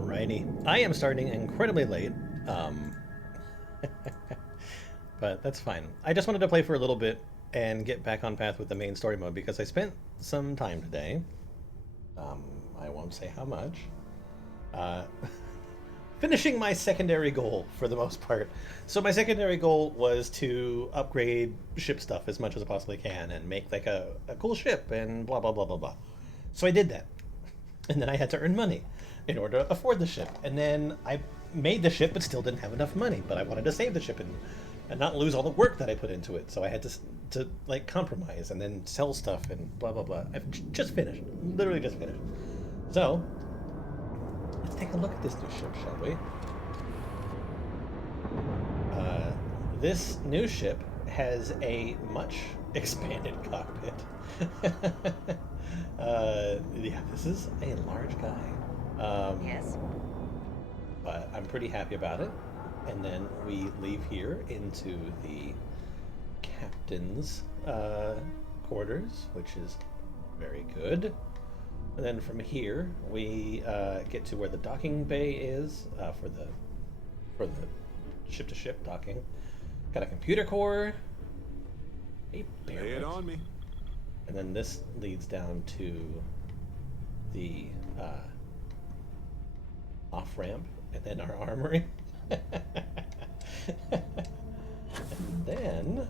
Alrighty. I am starting incredibly late, um, but that's fine. I just wanted to play for a little bit and get back on path with the main story mode because I spent some time today. Um, I won't say how much. Uh, finishing my secondary goal for the most part. So my secondary goal was to upgrade ship stuff as much as I possibly can and make like a cool ship and blah blah blah blah blah. So I did that. And then I had to earn money in order to afford the ship. And then I made the ship, but still didn't have enough money. But I wanted to save the ship and not lose all the work that I put into it. So I had to like compromise and then sell stuff and blah blah blah. I've just finished, literally just finished. So let's take a look at this new ship, shall we? This new ship has a much expanded cockpit. Yeah, this is a large guy. Yes. But I'm pretty happy about it. And then we leave here into the captain's quarters, which is very good. And then from here we get to where the docking bay is for the ship-to-ship docking. Got a computer core. A Lay barrett. it on me. And then this leads down to the off ramp, and then our armory. And then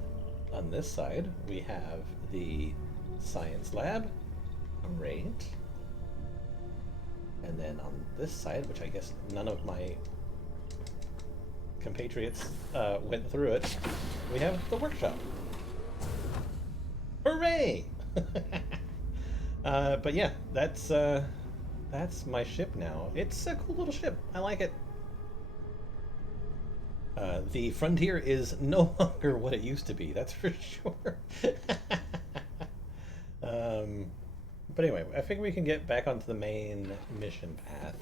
on this side we have the science lab. Great. And then on this side, which I guess none of my compatriots went through it, we have the workshop. Hooray! But yeah, that's my ship now. It's a cool little ship. I like it. The Frontier is no longer what it used to be. That's for sure. But anyway, I think we can get back onto the main mission path.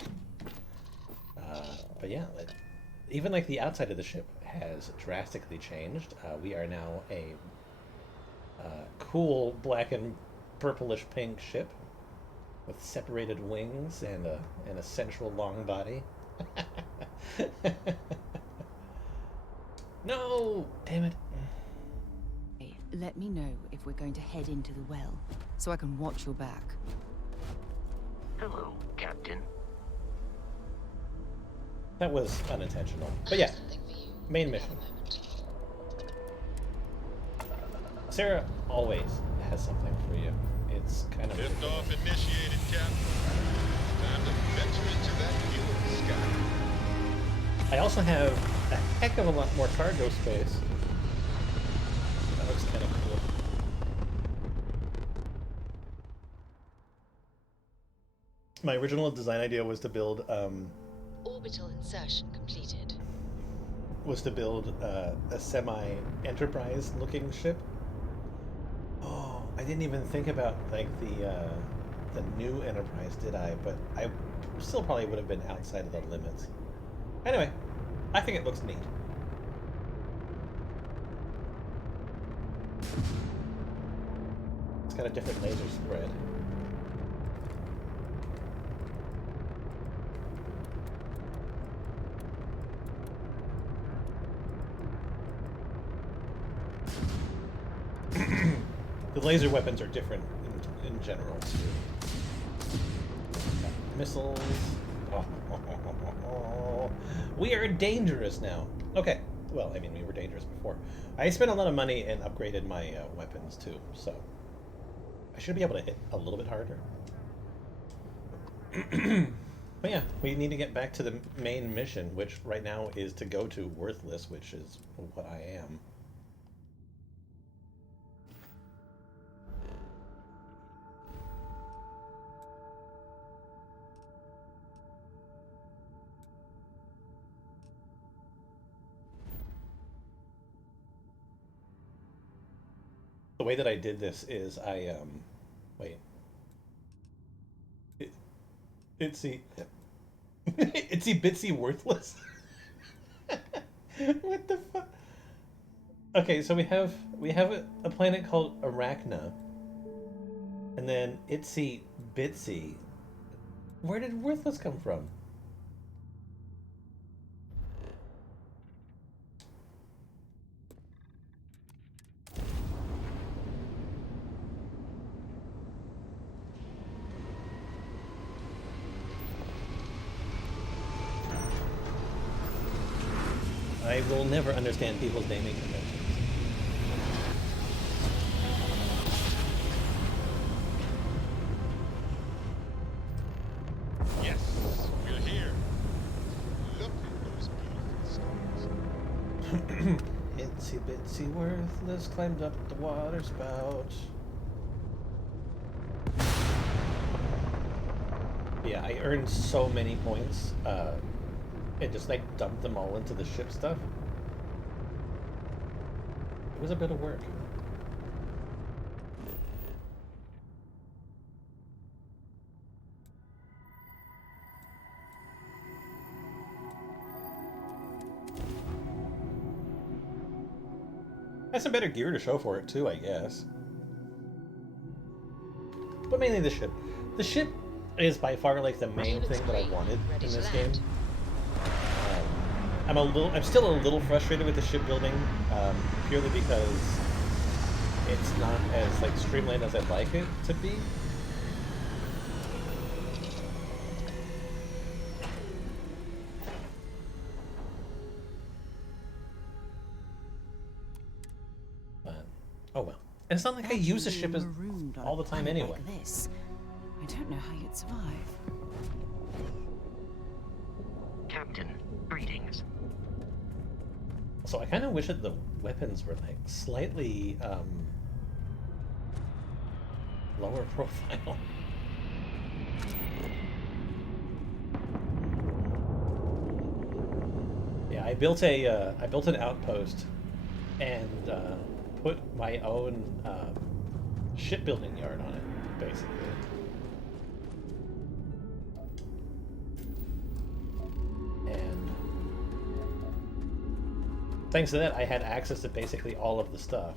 But yeah, even like the outside of the ship has drastically changed. We are now a cool black and purplish pink ship with separated wings and a central long body. No! Damn it. Hey, let me know if we're going to head into the well, so I can watch your back. Hello, Captain. That was unintentional. But yeah, main mission. Sarah always has something for you. It's kind of... Liftoff initiated, Captain. Time to venture into that new sky. I also have a heck of a lot more cargo space. That looks kind of cool. My original design idea was to build Orbital insertion completed. a semi-enterprise looking ship. Oh, I didn't even think about like the new Enterprise, did I? But I still probably would have been outside of the limits. Anyway, I think it looks neat. It's got a different laser spread. The laser weapons are different in general too. Missiles. Oh, we are dangerous now. Okay. Well, I mean, we were dangerous before. I spent a lot of money and upgraded my weapons too, so I should be able to hit a little bit harder. But yeah, we need to get back to the main mission, which right now is to go to Worthless, which is what I am. The way that I did this is wait. Itsy Itsy Bitsy Worthless. What the fuck? Okay, so we have a planet called Arachna. And then Itsy Bitsy. Where did Worthless come from? I will never understand people's naming conventions. Yes, we're here. Look at those beautiful stars. Itsy bitsy worthless climbed up the water spout. Yeah, I earned so many points, and just like dumped them all into the ship stuff. It was a bit of work. Has some better gear to show for it too, I guess. But mainly the ship. The ship is by far like the main thing that I wanted in this game. I'm still a little frustrated with the shipbuilding, purely because it's not as like streamlined as I'd like it to be. But oh well. And it's not like I use the ship as all the time anyway. Like this, I don't know how you'd survive. Captain, greetings. So I kind of wish that the weapons were like slightly lower profile. Yeah, I built an outpost and put my own shipbuilding yard on it, basically. And thanks to that, I had access to basically all of the stuff.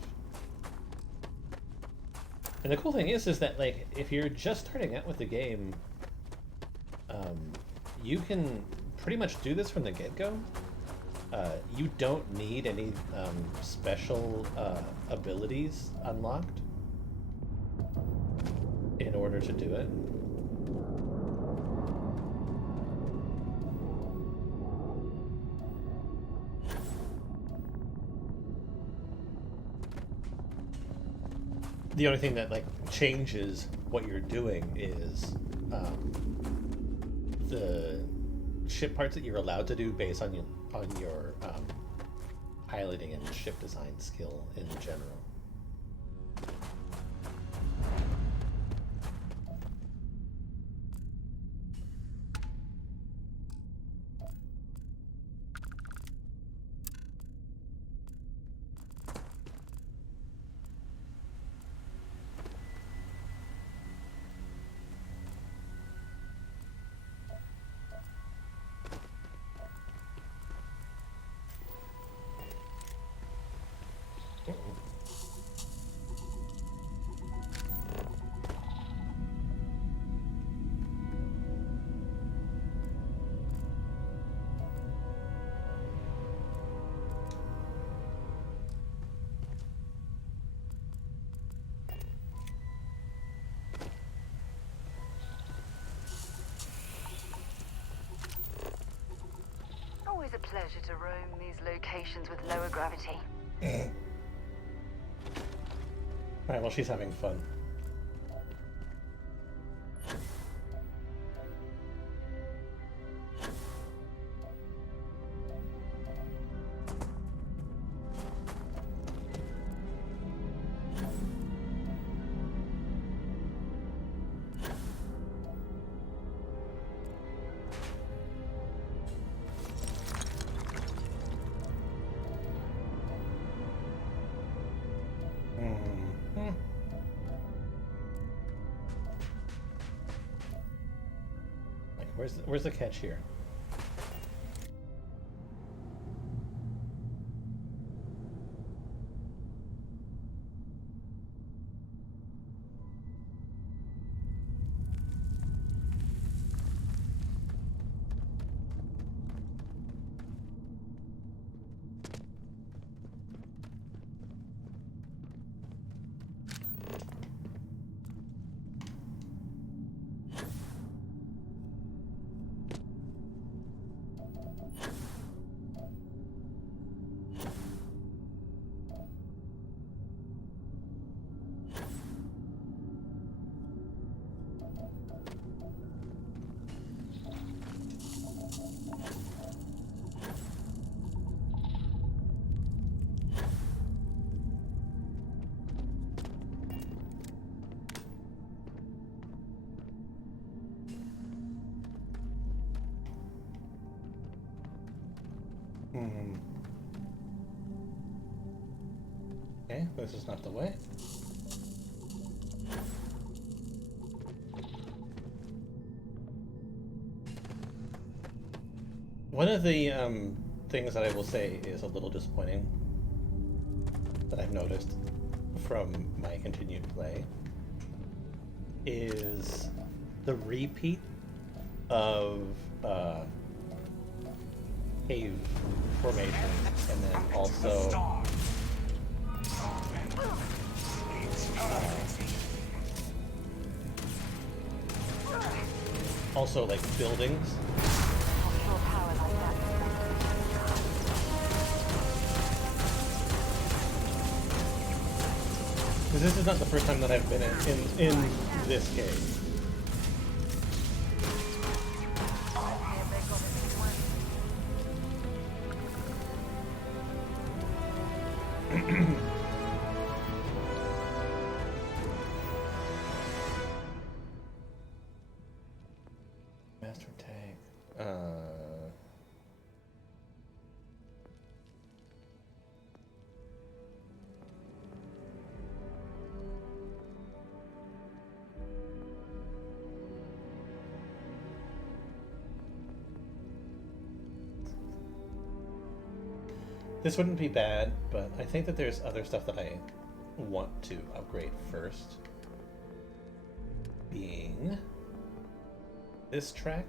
And the cool thing is that like if you're just starting out with the game, you can pretty much do this from the get-go. You don't need any special abilities unlocked in order to do it. The only thing that like changes what you're doing is the ship parts that you're allowed to do based on your piloting and ship design skill in general. Always a pleasure to roam these locations with lower gravity. Alright, well, she's having fun. Where's the catch here? Okay, this is not the way. One of the things that I will say is a little disappointing that I've noticed from my continued play is the repeat of cave formation, and then also like buildings. Offshore power like that. Because this is not the first time that I've been in this cave. Master tag. This wouldn't be bad, but I think that there's other stuff that I want to upgrade first. Being this track.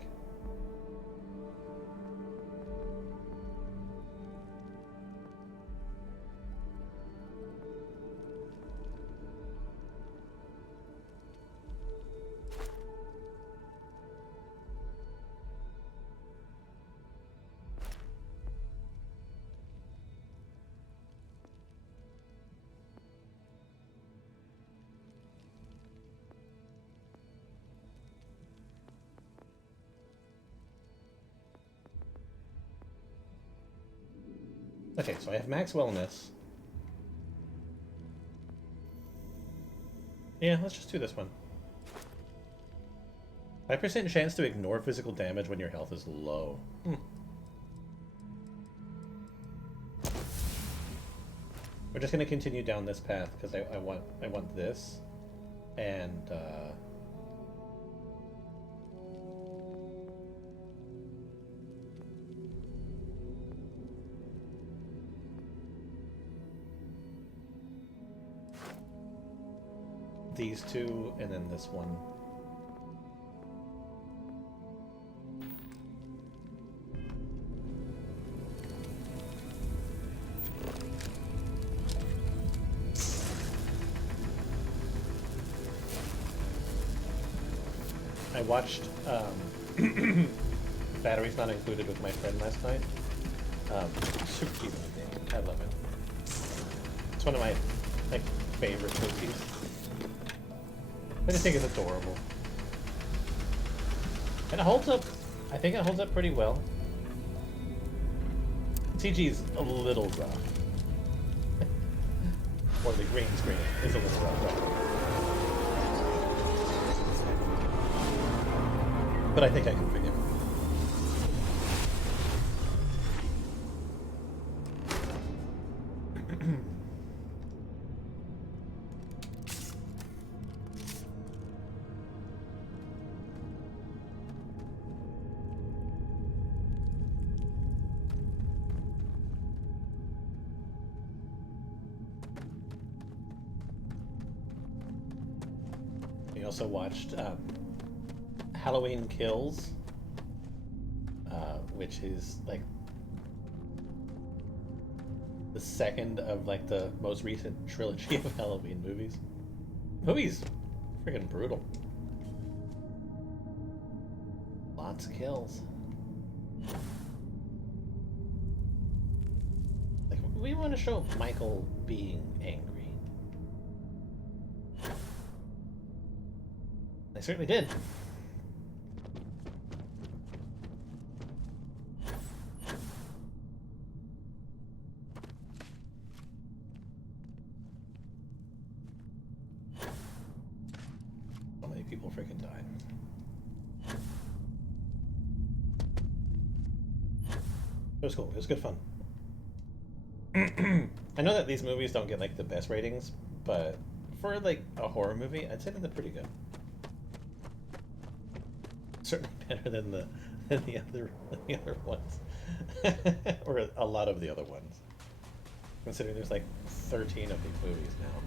Okay, so I have max wellness. Yeah, let's just do this one. 5% chance to ignore physical damage when your health is low. We're just gonna continue down this path because I want this, and these two, and then this one. I watched Batteries Not Included with my friend last night. Super cute movie. I love it. It's one of my favorite movies. I just think it's adorable. And it holds up. I think it holds up pretty well. CG's a little rough. Or the green screen is a little rough. But I think I can forgive it. We also watched Halloween Kills, which is like the second of like the most recent trilogy of Halloween movies. The movie's freaking brutal. Lots of kills. Like, we want to show Michael being angry. I certainly did. So many people freaking died. It was cool. It was good fun. I know that these movies don't get like the best ratings, but for like a horror movie, I'd say that they're pretty good. Certainly better than the other ones, or a lot of the other ones. Considering there's like 13 of these movies now.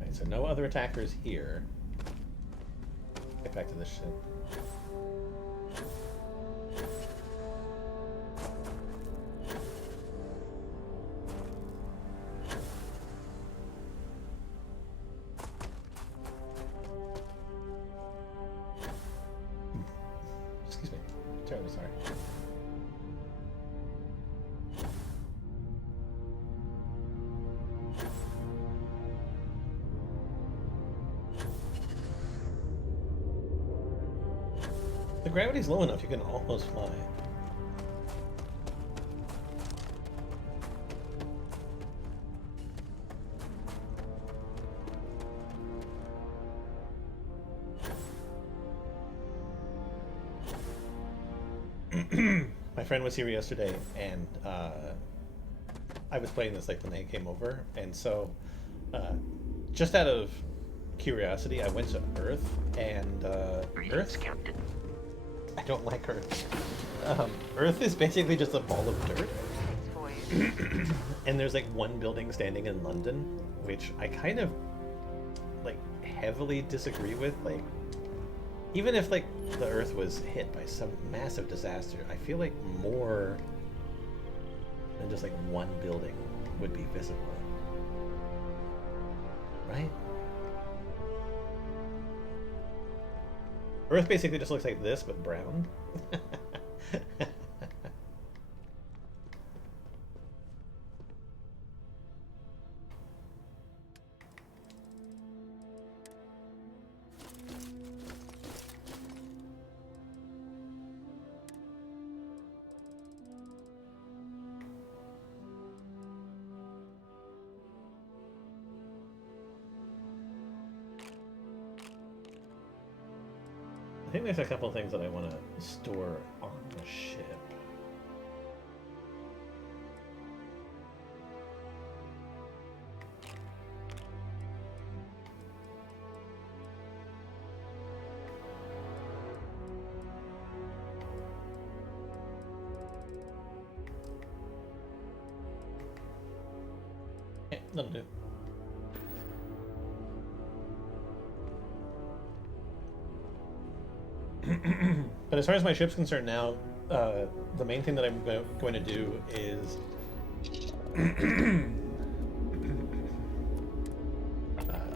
Right, so no other attackers here. Get back to this ship. Excuse me. Terribly sorry. The gravity's low enough you can almost fly. My friend was here yesterday, and I was playing this like when they came over, and so just out of curiosity, I went to Earth, and Greetings, Earth. Captain. I don't like Earth. Earth is basically just a ball of dirt, For you. and there's like one building standing in London, which I kind of like heavily disagree with. Like, even if like the Earth was hit by some massive disaster, I feel like more than just like one building would be visible, right? Earth basically just looks like this, but brown. I think there's a couple things that I want to store on the ship. Okay, that'll do. But as far as my ship's concerned now, the main thing that I'm going to do is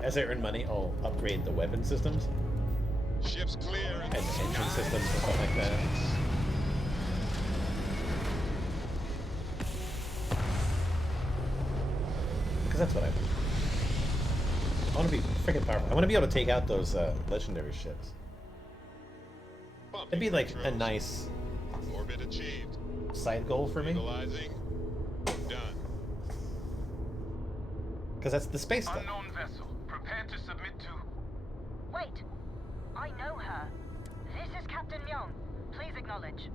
as I earn money, I'll upgrade the weapon systems Ship's clear and the engine systems and stuff like that. Because that's what I want. I want to be freaking powerful. I want to be able to take out those legendary ships. It'd be like a nice Orbit achieved. side goal for me, Equalizing. Done. because that's the space stuff. Unknown vessel. Prepare to submit to... Wait, I know her. This is Captain Young. Please acknowledge.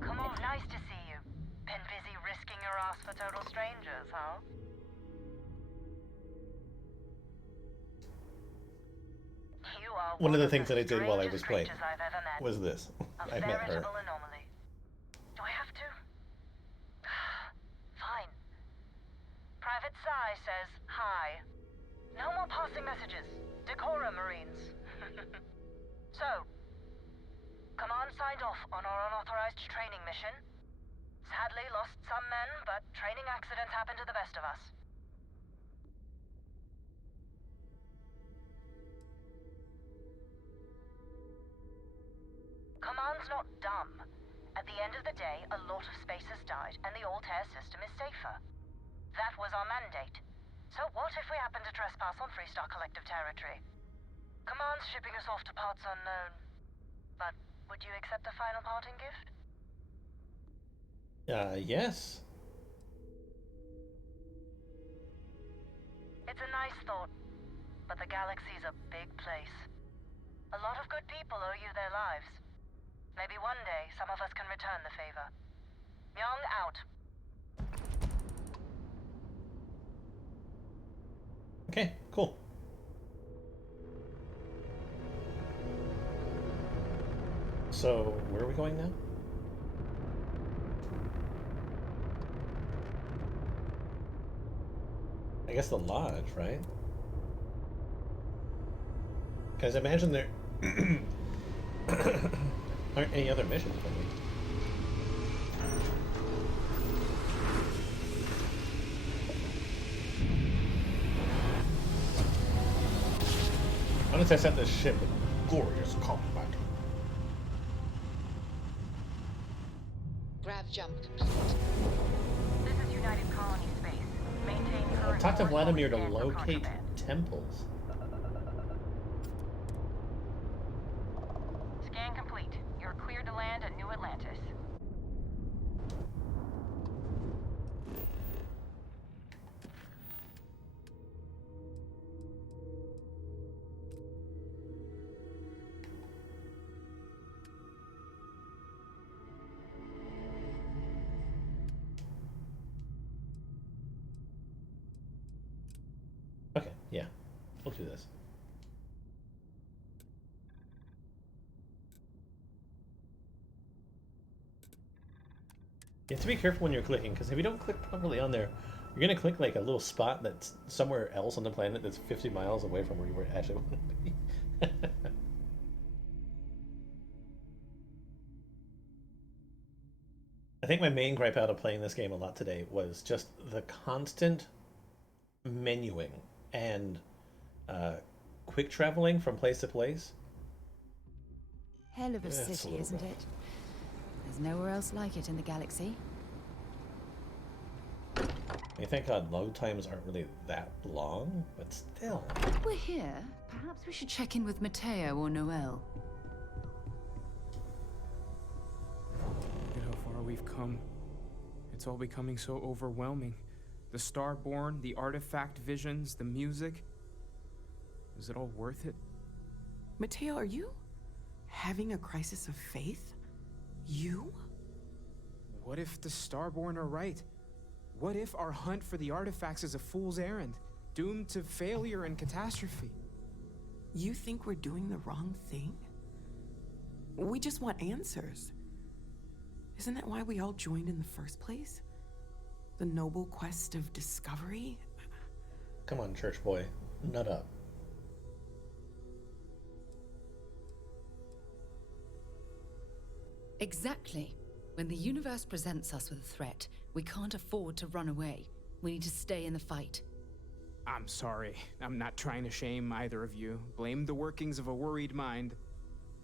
Come on, nice to see you. Been busy risking your ass for total strangers, huh? You are One of the things that I did while I was strangest playing creatures I've ever met. was this. A I met her. veritable anomaly. Do I have to? Fine. Private Sai says hi. No more passing messages. Decorum, Marines. So, Command signed off on our unauthorized training mission. Sadly lost some men, but training accidents happen to the best of us. Command's not dumb. At the end of the day, a lot of space has died, and the Altair system is safer. That was our mandate. So what if we happen to trespass on Freestar Collective territory? Command's shipping us off to parts unknown. But would you accept a final parting gift? Yes. It's a nice thought, but the galaxy's a big place. A lot of good people owe you their lives. Maybe one day some of us can return the favor. Young out. Okay, cool. So, where are we going now? I guess the lodge, right? Because I imagine there aren't any other missions for me. Unless I set this ship with glorious combat. Grav jump complete. This is United Colony Space. Maintain current Talk to course Vladimir to scan for locate contraband. temples. Scan complete. You're cleared to land at New Atlantis. Okay, yeah. We'll do this. You have to be careful when you're clicking, because if you don't click properly on there, you're going to click like a little spot that's somewhere else on the planet that's 50 miles away from where you actually want to be. I think my main gripe out of playing this game a lot today was just the constant menuing and quick traveling from place to place. Hell of a Yeah, it's a city, little isn't rough. it? There's nowhere else like it in the galaxy. I mean, thank God load times aren't really that long, but still. We're here. Perhaps we should check in with Mateo or Noel. Look at how far we've come. It's all becoming so overwhelming. The Starborn, the artifact visions, the music. Is it all worth it? Mateo, are you having a crisis of faith? You? What if the Starborn are right? What if our hunt for the artifacts is a fool's errand, doomed to failure and catastrophe? You think we're doing the wrong thing? We just want answers. Isn't that why we all joined in the first place? The noble quest of discovery? Come on, church boy. Nut up. Exactly. When the universe presents us with a threat, we can't afford to run away. We need to stay in the fight. I'm sorry. I'm not trying to shame either of you. Blame the workings of a worried mind.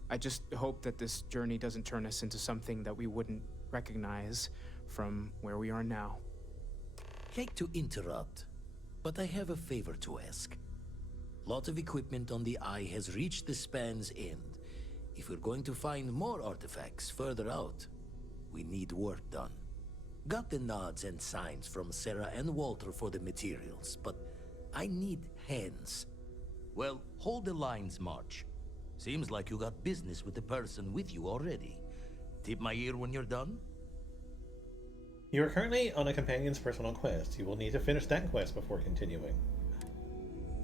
I just hope that this journey doesn't turn us into something that we wouldn't recognize from where we are now. Hate to interrupt, but I have a favor to ask. Lot of equipment on the Eye has reached the span's end. If we're going to find more artifacts further out, we need work done. Got the nods and signs from Sarah and Walter for the materials, but I need hands. Well, hold the lines, March. Seems like you got business with the person with you already. Tip my ear when you're done? You are currently on a companion's personal quest. You will need to finish that quest before continuing.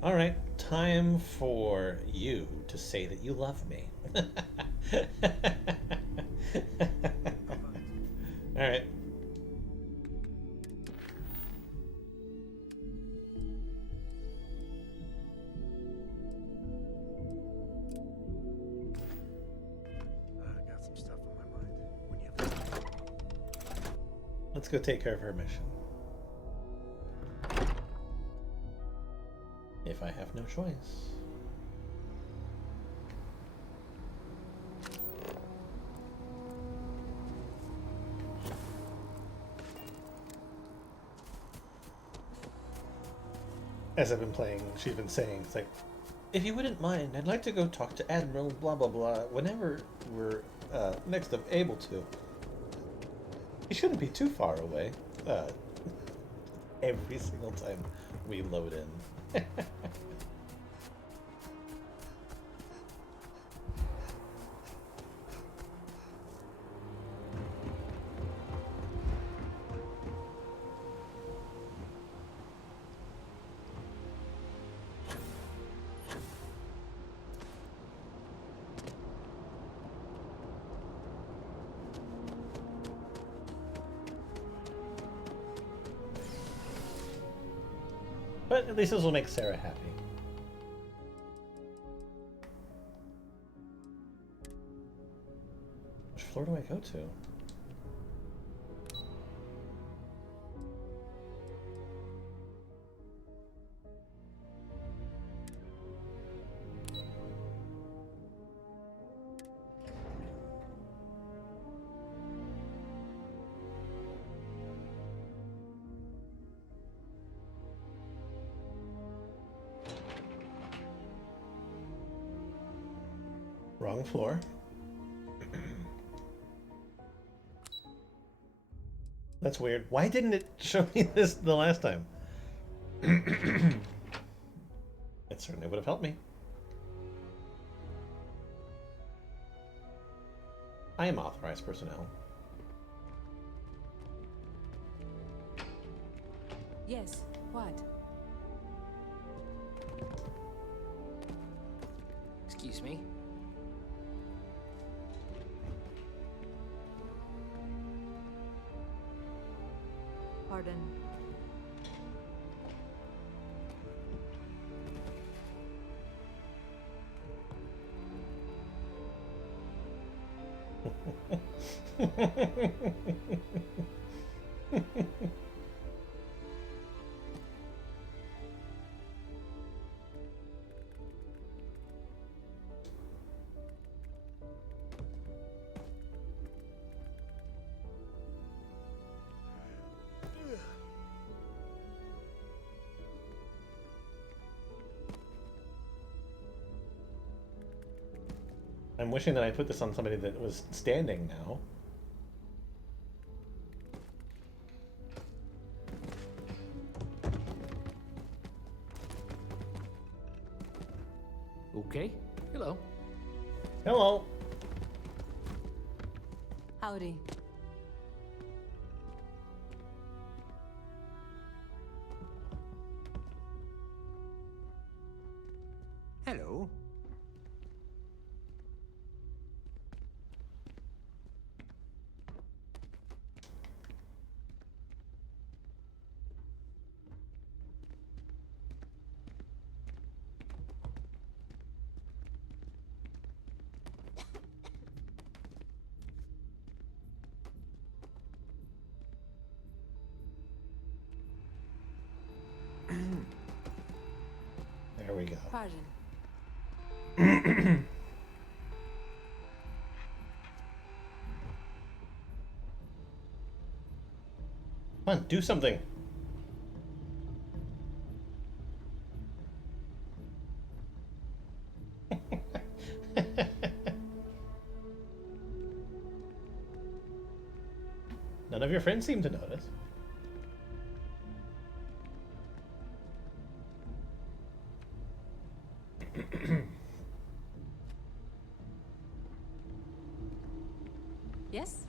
Alright, time for you to say that you love me. Alright. I got some stuff on my mind. When you have time. Let's go take care of her mission. If I have no choice. as I've been playing, she's been saying, it's like, if you wouldn't mind, I'd like to go talk to Admiral blah blah blah whenever we're next able to. He shouldn't be too far away. Every single time we load in. But at least this will make Sarah happy. Which floor do I go to? Wrong floor. That's weird. Why didn't it show me this the last time? It certainly would have helped me. I am authorized personnel. Yes, what? Excuse me. Pardon. I'm wishing that I put this on somebody that was standing now. Okay. Hello. Hello. Howdy. Hello. There we go. Pardon. Come on, do something. None of your friends seem to notice. Yes?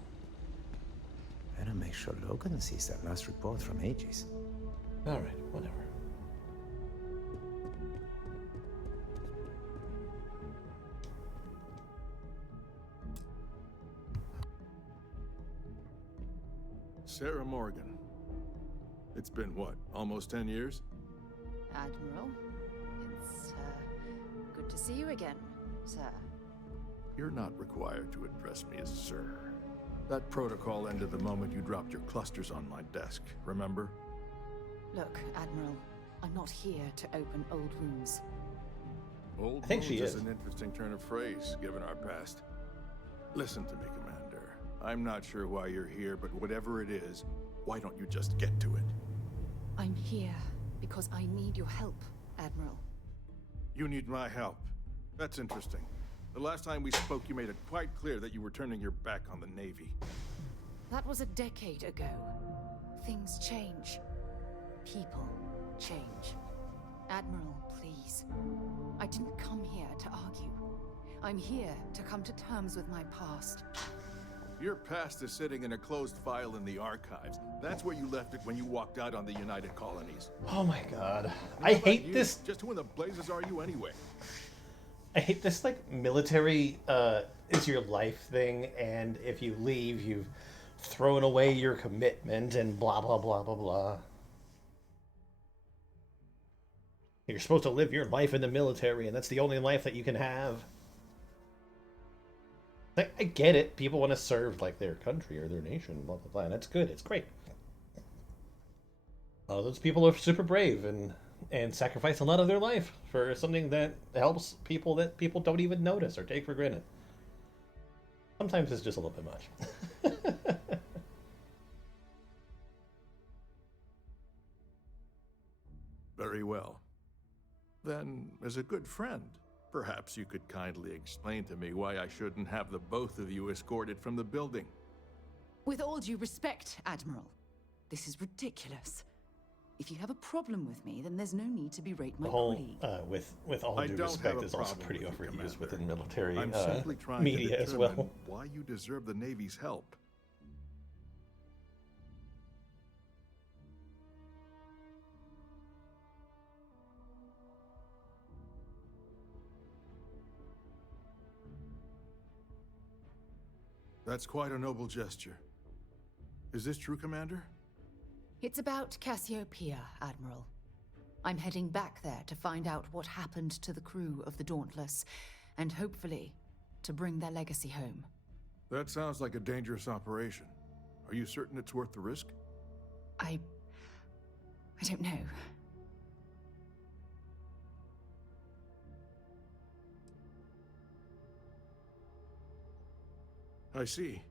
Better make sure Logan sees that last report from Aegis. All right, whatever. Sarah Morgan. It's been what, almost 10 years? Admiral, it's good to see you again, sir. You're not required to address me as sir. That protocol ended the moment you dropped your clusters on my desk, remember? Look, Admiral, I'm not here to open old wounds. Old I think she wounds is. an interesting turn of phrase, given our past. Listen to me, Commander. I'm not sure why you're here, but whatever it is, why don't you just get to it? I'm here Because I need your help, Admiral. You need my help. That's interesting. The last time we spoke, you made it quite clear that you were turning your back on the Navy. That was a decade ago. Things change. People change. Admiral, please. I didn't come here to argue. I'm here to come to terms with my past. Your past is sitting in a closed file in the archives. That's where you left it when you walked out on the United Colonies. Oh my god. And I how about hate you? this. Just who in the blazes are you anyway? I hate this, like, military is your life thing, and if you leave, you've thrown away your commitment, and blah, blah, blah, blah, blah. You're supposed to live your life in the military, and that's the only life that you can have. I get it. People want to serve, like, their country or their nation, blah, blah, blah, and that's good. It's great. Those people are super brave and sacrifice a lot of their life for something that helps people that people don't even notice or take for granted. Sometimes it's just a little bit much. Very well. Then, as a good friend, perhaps you could kindly explain to me why I shouldn't have the both of you escorted from the building. With all due respect, Admiral, this is ridiculous. If you have a problem with me, then there's no need to berate my The whole, colleague. with all I due don't respect, have a is also problem pretty with you, overused Commander. within military I'm simply trying media to as determine well. why you deserve the Navy's help. That's quite a noble gesture. Is this true, Commander? It's about Cassiopeia, Admiral. I'm heading back there to find out what happened to the crew of the Dauntless, and hopefully, to bring their legacy home. That sounds like a dangerous operation. Are you certain it's worth the risk? I don't know. I see.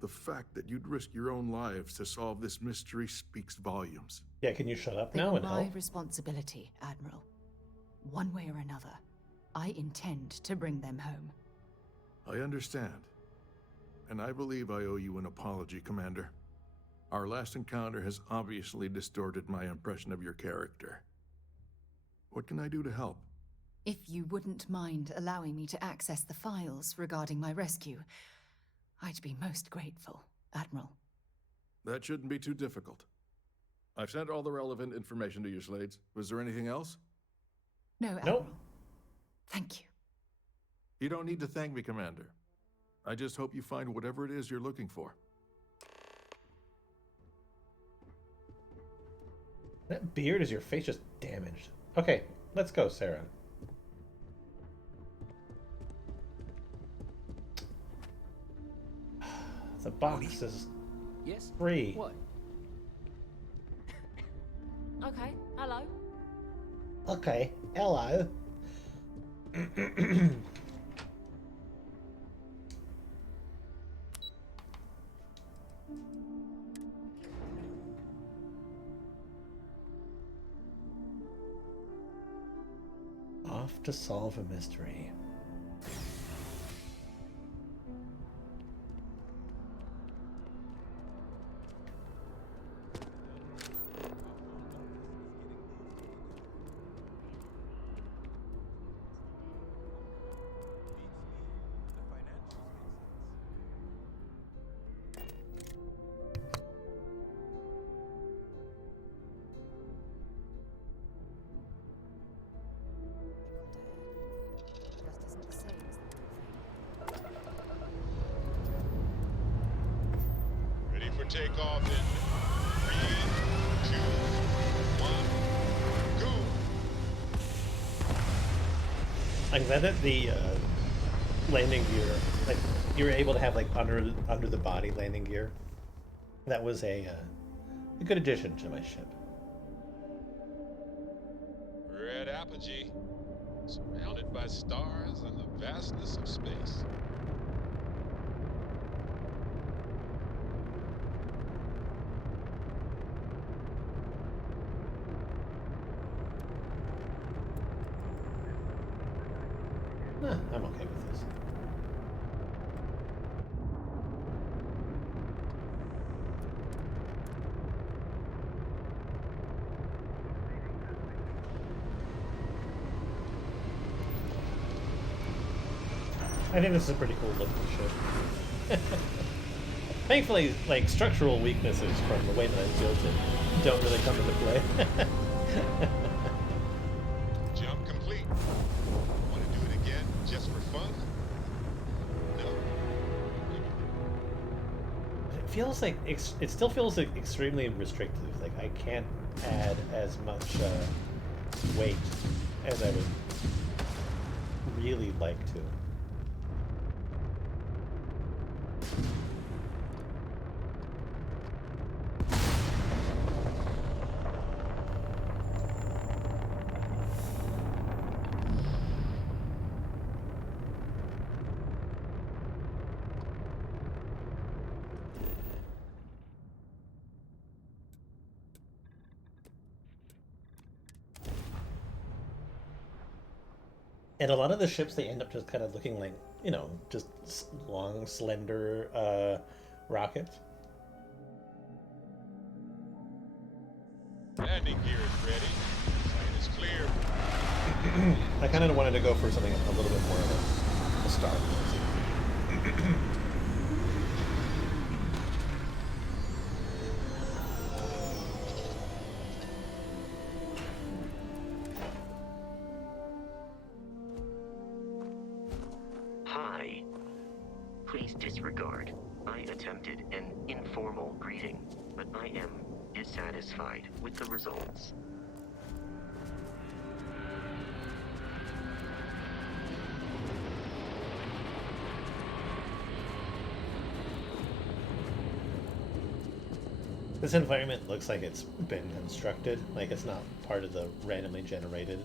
The fact that you'd risk your own lives to solve this mystery speaks volumes. Yeah, can you shut up They now are and my help? responsibility, Admiral. One way or another, I intend to bring them home. I understand. And I believe I owe you an apology, Commander. Our last encounter has obviously distorted my impression of your character. What can I do to help? If you wouldn't mind allowing me to access the files regarding my rescue, I'd be most grateful, Admiral. That shouldn't be too difficult. I've sent all the relevant information to you, Slades. Was there anything else? No, Admiral. Thank you. You don't need to thank me, Commander. I just hope you find whatever it is you're looking for. That beard is your face just damaged. Okay, let's go, Sarah. The box is Yes? free. What? Okay, hello. Okay, hello. Off to solve a mystery. Just isn't the same as the real thing. Ready for takeoff in 3, 2, 1, go! I'm glad that the landing gear, like, you were able to have like under the body landing gear. That was a good addition to my ship. We're at apogee, surrounded by stars and the vastness of space. I'm okay with this. I think this is a pretty cool looking ship. Thankfully, like, structural weaknesses from the way that I built it don't really come into play. Jump complete. Want to do it again just for fun? No. It feels like it still feels like extremely restrictive. Like I can't add as much weight as I would really like to. And a lot of the ships, they end up just kind of looking like, you know, just long, slender rockets. Landing gear is ready. Sight is clear. I kind of wanted to go for something a little bit more of a Starfield. Hi. Please disregard. I attempted an informal greeting, but I am dissatisfied with the results. This environment looks like it's been constructed, like it's not part of the randomly generated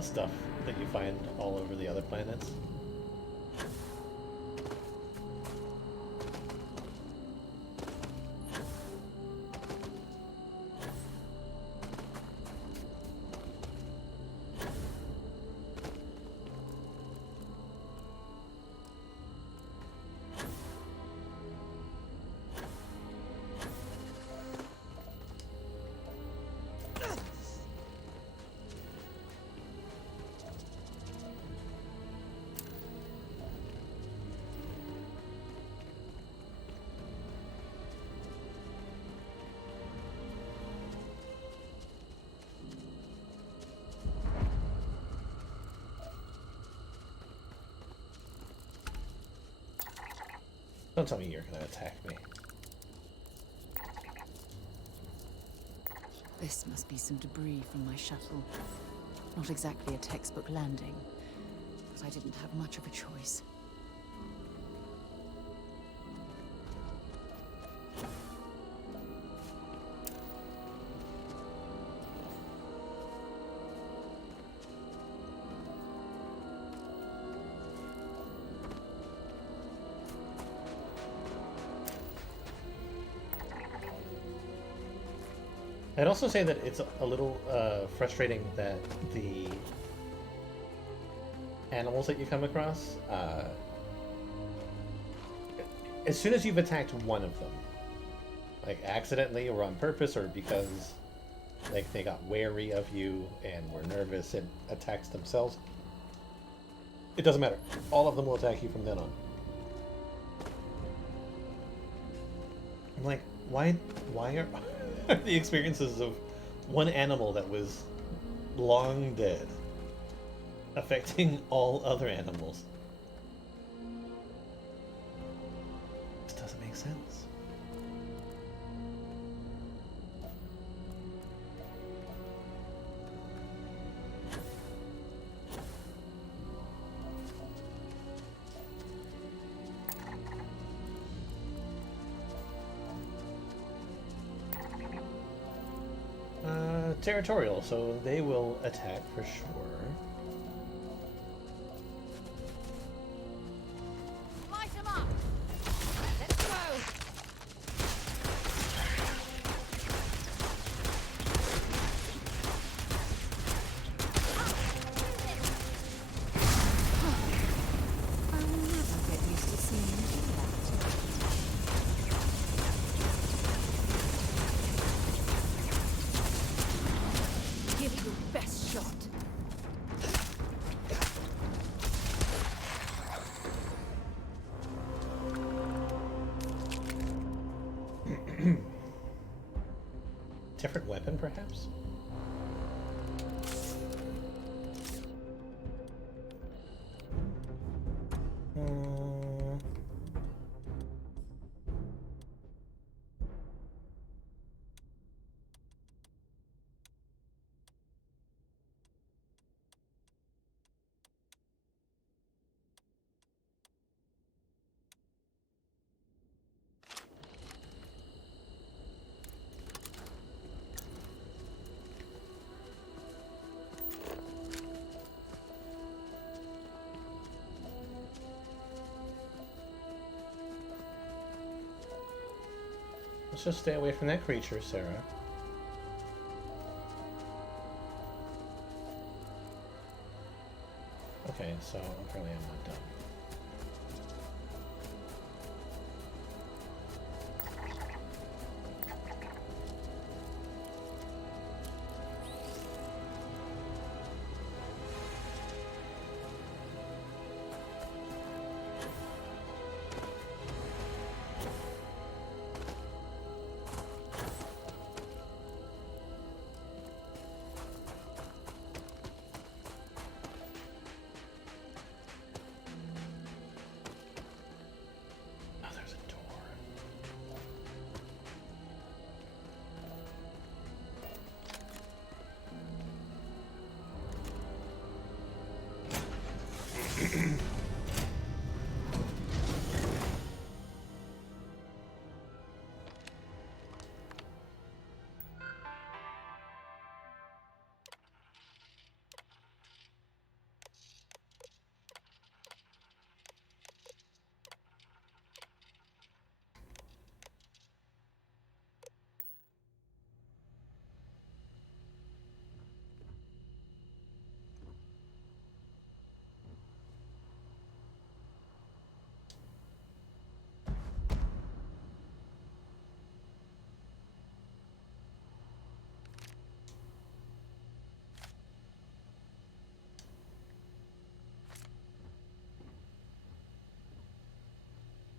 stuff that you find all over the other planets. Don't tell me you're gonna attack me. This must be some debris from my shuttle. Not exactly a textbook landing, but I didn't have much of a choice. I'd also say that it's a little frustrating that the animals that you come across, as soon as you've attacked one of them, like accidentally or on purpose or because like they got wary of you and were nervous and attacks themselves, it doesn't matter. All of them will attack you from then on. I'm like, why are the experiences of one animal that was long dead affecting all other animals? This doesn't make sense. Territorial, so they will attack for sure. Light 'em up! Let's go! different weapon, perhaps? Let's just stay away from that creature, Sarah. Okay, so apparently I'm not done. Oh, there's a door.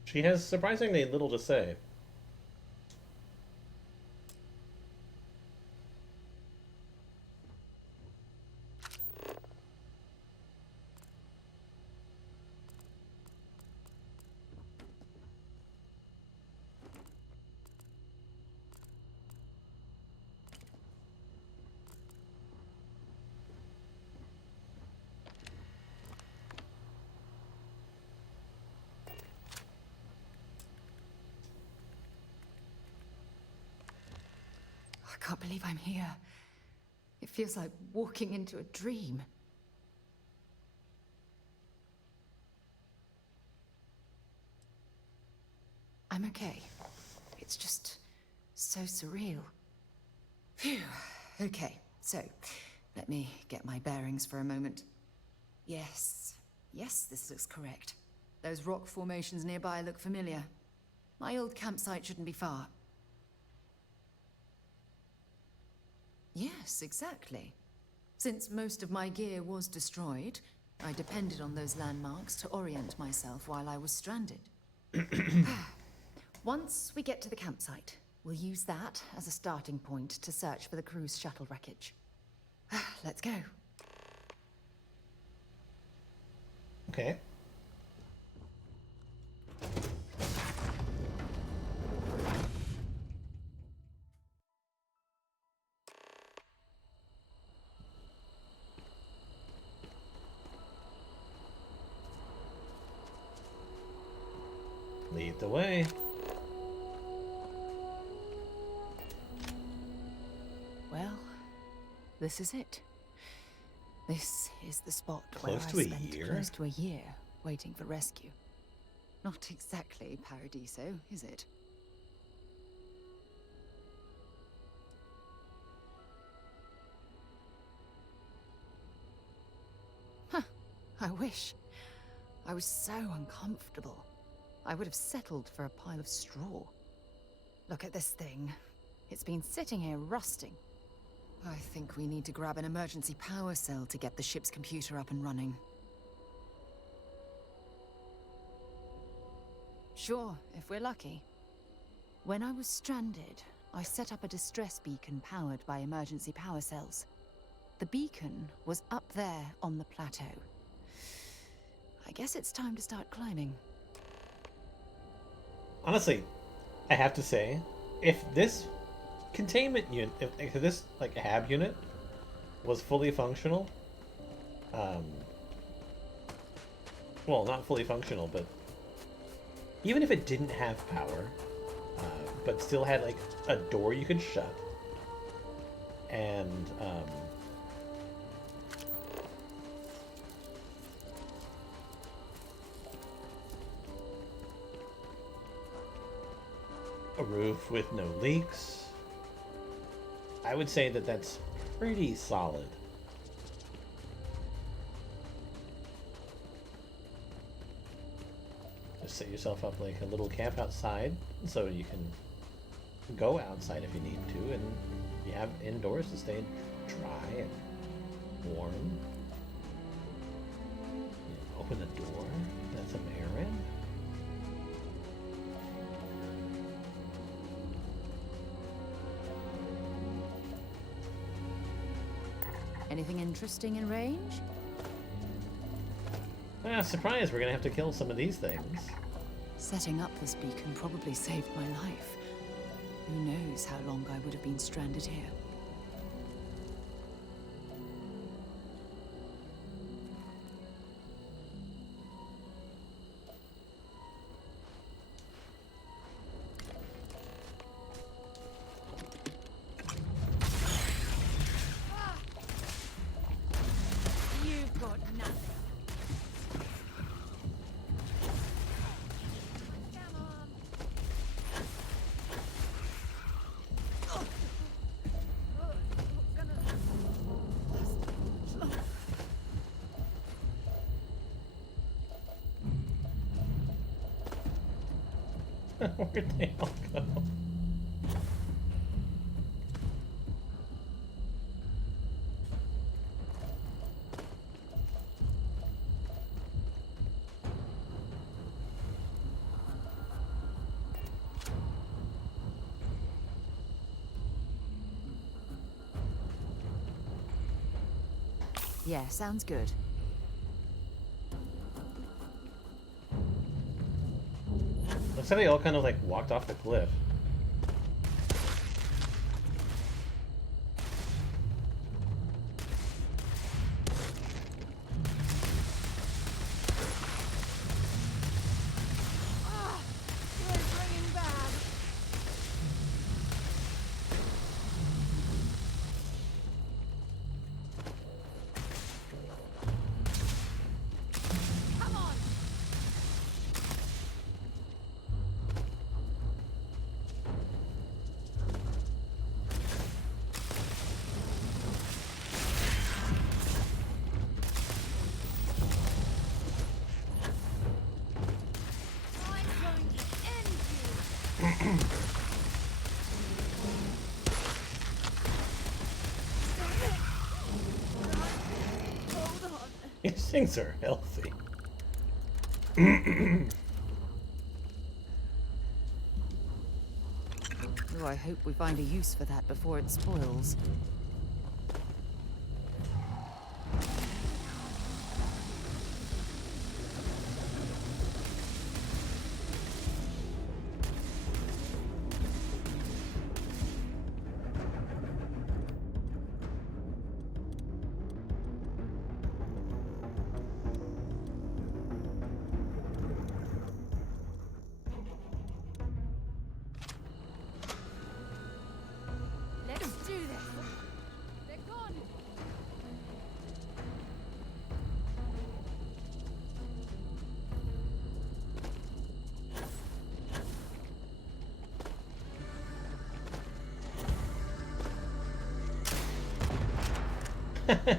She has surprisingly little to say. I can't believe I'm here. It feels like walking into a dream. I'm okay. It's just so surreal. Phew. Okay, so let me get my bearings for a moment. Yes, this looks correct. Those rock formations nearby look familiar. My old campsite shouldn't be far. Yes, exactly. Since most of my gear was destroyed, I depended on those landmarks to orient myself while I was stranded. Once we get to the campsite, we'll use that as a starting point to search for the cruise shuttle wreckage. Let's go. Okay. Lead the way. Well, this is it. This is the spot Close to where a I spent year? close to a year waiting for rescue. Not exactly Paradiso, is it? Huh, I wish. I was so uncomfortable. I would have settled for a pile of straw. Look at this thing. It's been sitting here rusting. I think we need to grab an emergency power cell to get the ship's computer up and running. Sure, if we're lucky. When I was stranded, I set up a distress beacon powered by emergency power cells. The beacon was up there on the plateau. I guess it's time to start climbing. Honestly, I have to say, if this containment unit, if this like hab unit was fully functional, well, not fully functional, but even if it didn't have power, but still had like a door you could shut, and a roof with no leaks, I would say that that's pretty solid. Just set yourself up like a little camp outside so you can go outside if you need to, and you have indoors to stay dry and warm. You open the door, let some air in. Anything interesting in range? Surprise, we're gonna have to kill some of these things. Setting up this beacon probably saved my life. Who knows how long I would have been stranded here. You've got nothing. Where'd they all go? Yeah, sounds good. Looks like they all kind of like walked off the cliff. These things are healthy. Oh, I hope we find a use for that before it spoils. Let's do this. They're gone.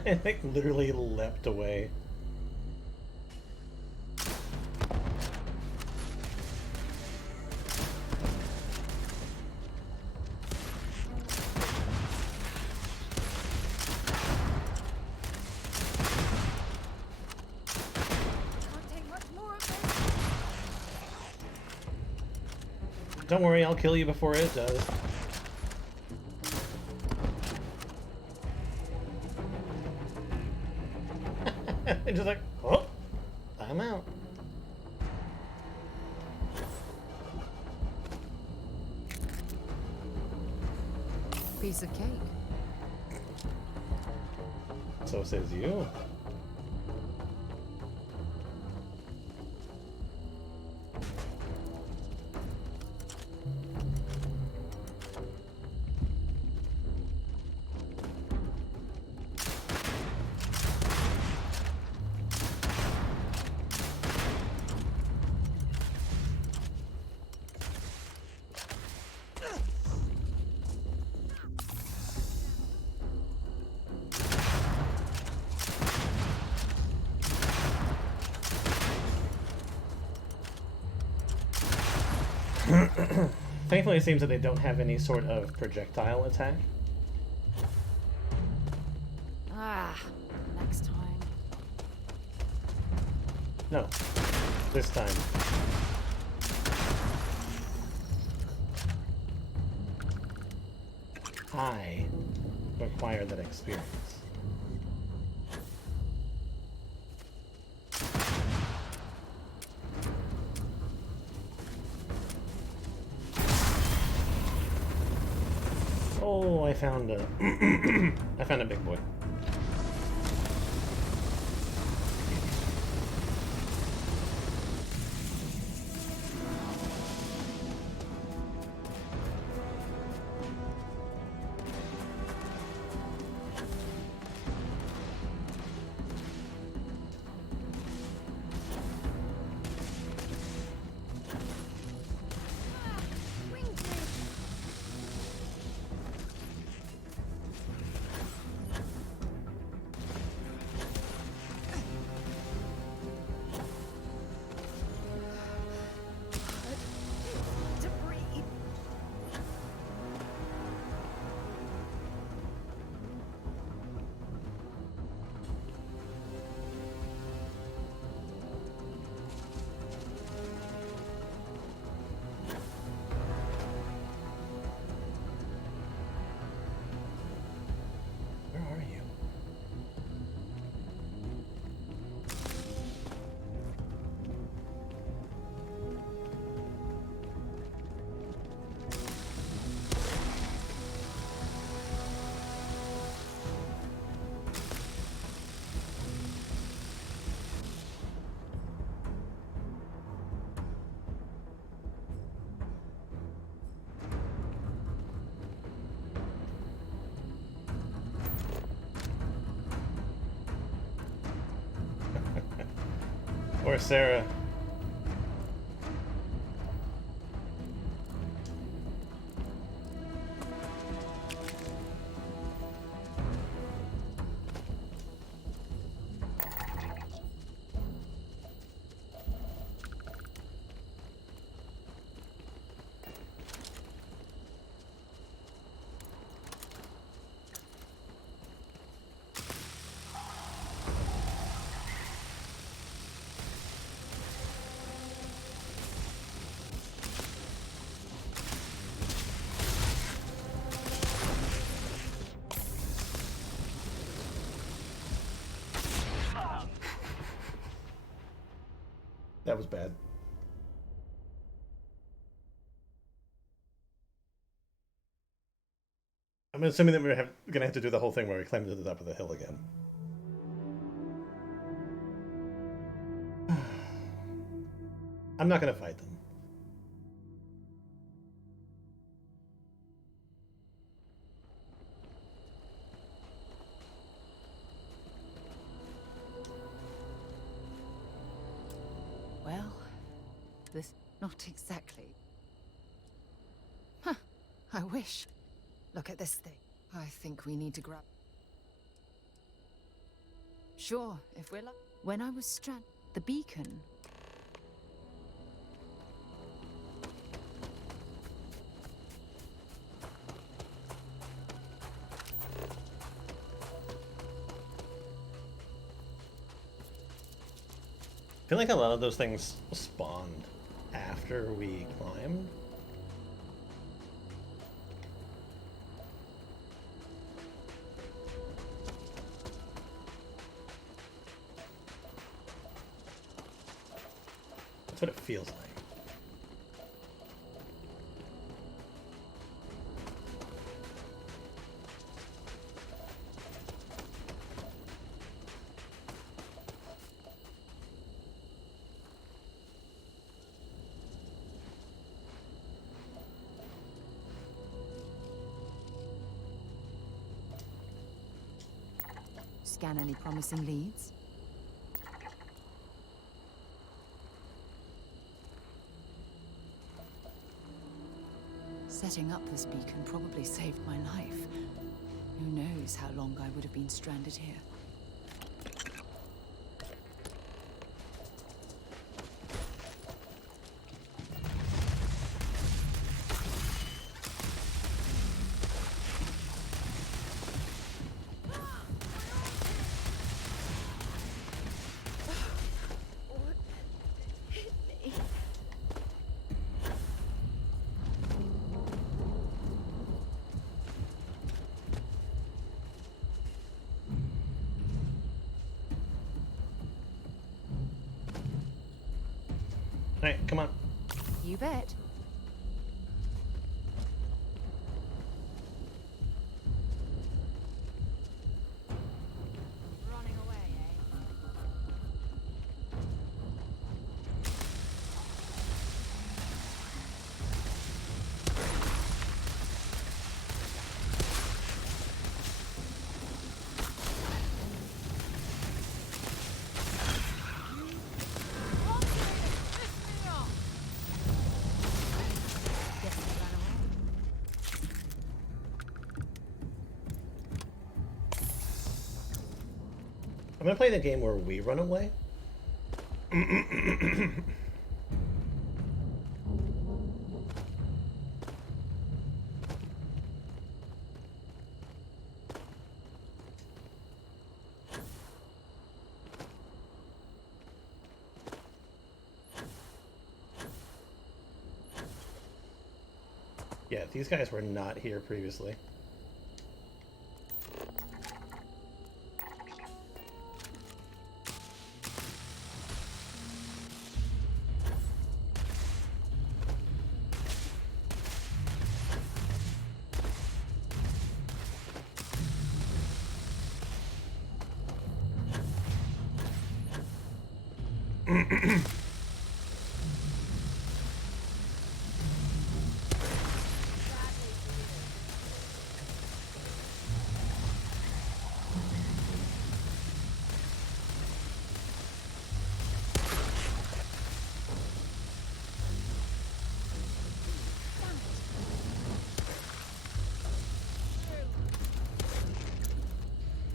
It like literally leapt away. Can't take much more of this. Don't worry, I'll kill you before it does. And just like, oh, I'm out. Piece of cake. So says you. Thankfully, it seems that they don't have any sort of projectile attack. Ah, next time. No, this time. I require that experience. Oh, I found a I found a big boy. Where are you? Or Sarah. That was bad. I'm assuming that we're gonna have to do the whole thing where we climb to the top of the hill again. I'm not gonna fight them. Well, this... not exactly. Huh, I wish. Look at this thing. I think we need to grab... Sure, if we're lucky. When I was stranded, the beacon... I feel like a lot of those things spawned after we climbed. That's what it feels like. Scan any promising leads? Setting up this beacon probably saved my life. Who knows how long I would have been stranded here. Alright, come on. You bet. Running away, eh? I'm gonna play the game where we run away. Yeah, these guys were not here previously.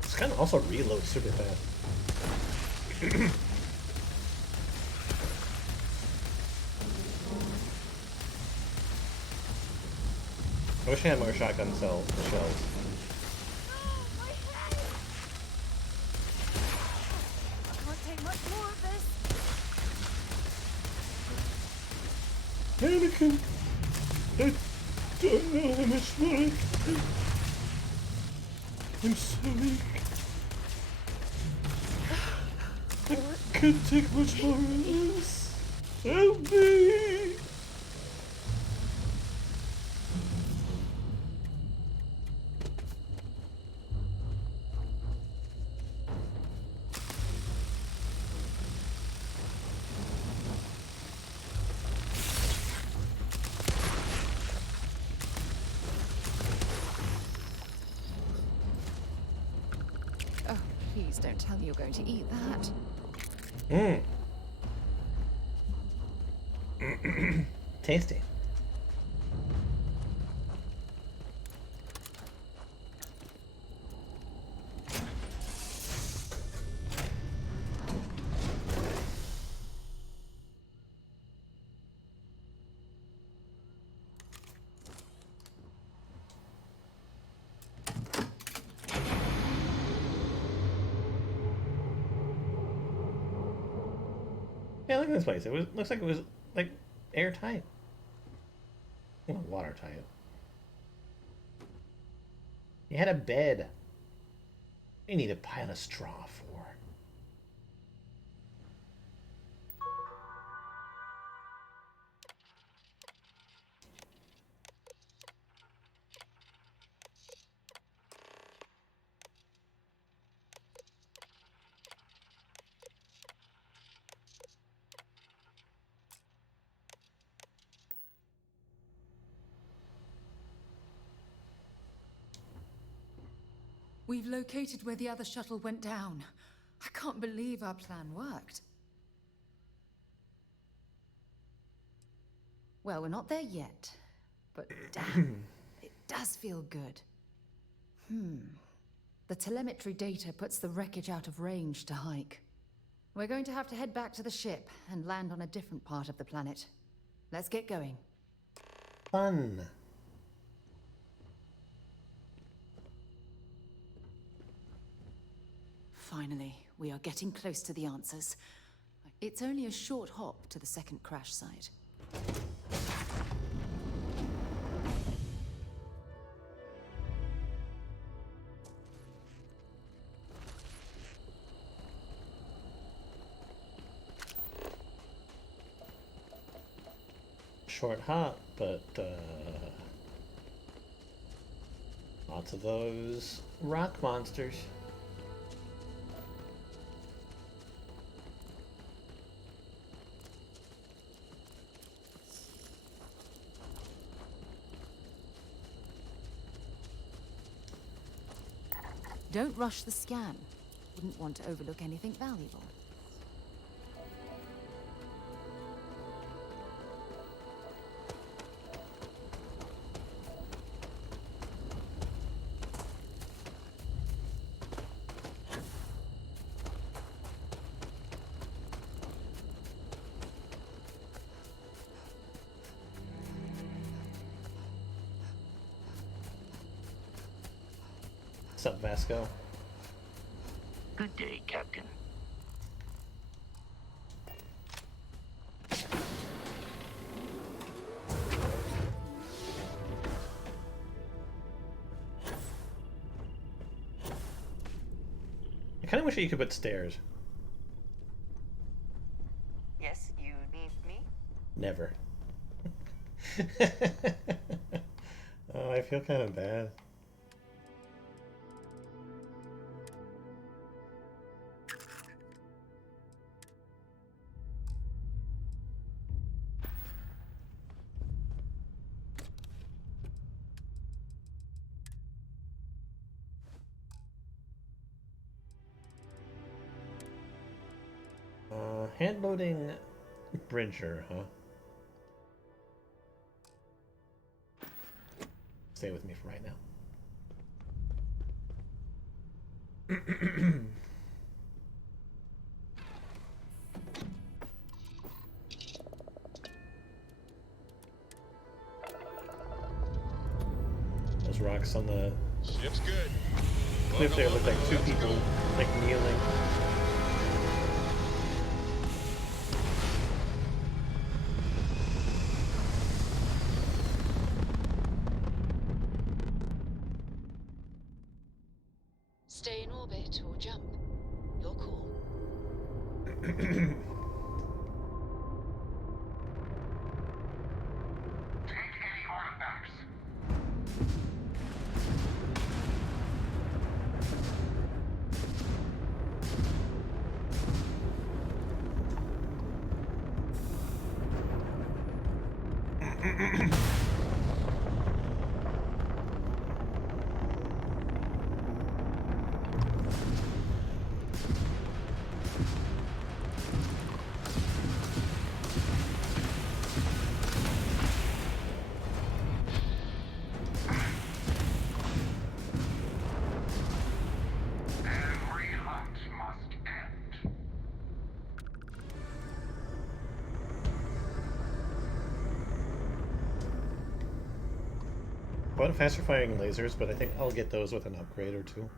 This kind of also reloads super fast. I wish I had more shotgun shells. Can't take much more of this. Anakin, I don't know how much more I'm so weak. I can't take much more of this. Help me! Oh, please don't tell me you're going to eat that. Tasty. Yeah, look at this place. Looks like it was like airtight. Well, watertight. You had a bed. What do you need a pile of straw for? We've located where the other shuttle went down. I can't believe our plan worked. Well, we're not there yet, but damn, it does feel good. The telemetry data puts the wreckage out of range to hike. We're going to have to head back to the ship and land on a different part of the planet. Let's get going. Fun. Finally, we are getting close to the answers. It's only a short hop to the second crash site. Short hop, but lots of those rock monsters. Don't rush the scan. Wouldn't want to overlook anything valuable. What's up, Vasco? Good day, Captain. I kind of wish you could put stairs. Yes, you need me? Never. Oh, I feel kind of bad. Hand loading Bridger, huh? Stay with me for right now. Those rocks on the Ship's good. cliff there look like two people like kneeling. Stay in orbit or jump. Your call. I want faster firing lasers, but I think I'll get those with an upgrade or two.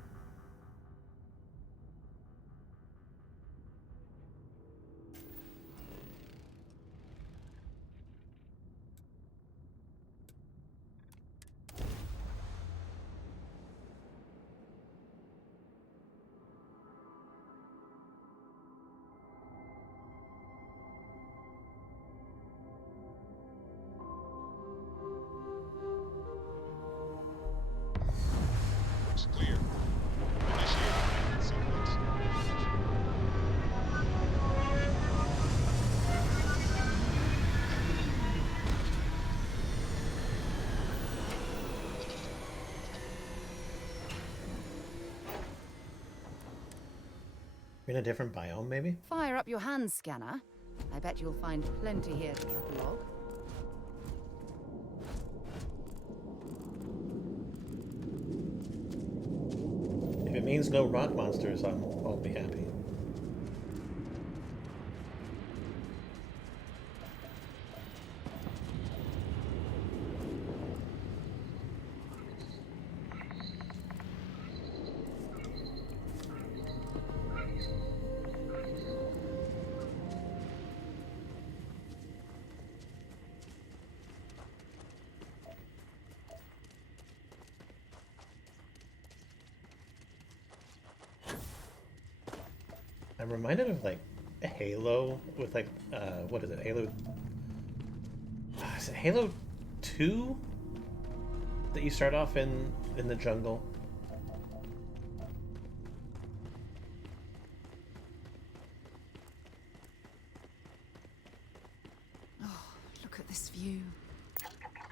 Looks clear. Initiate sequence. In a different biome, maybe? Fire up your hand scanner. I bet you'll find plenty here to catalogue. If it means no rock monsters, I'll be happy. I'm reminded of like a Halo with like what is it? Halo is it Halo 2 that you start off in the jungle? Oh, look at this view.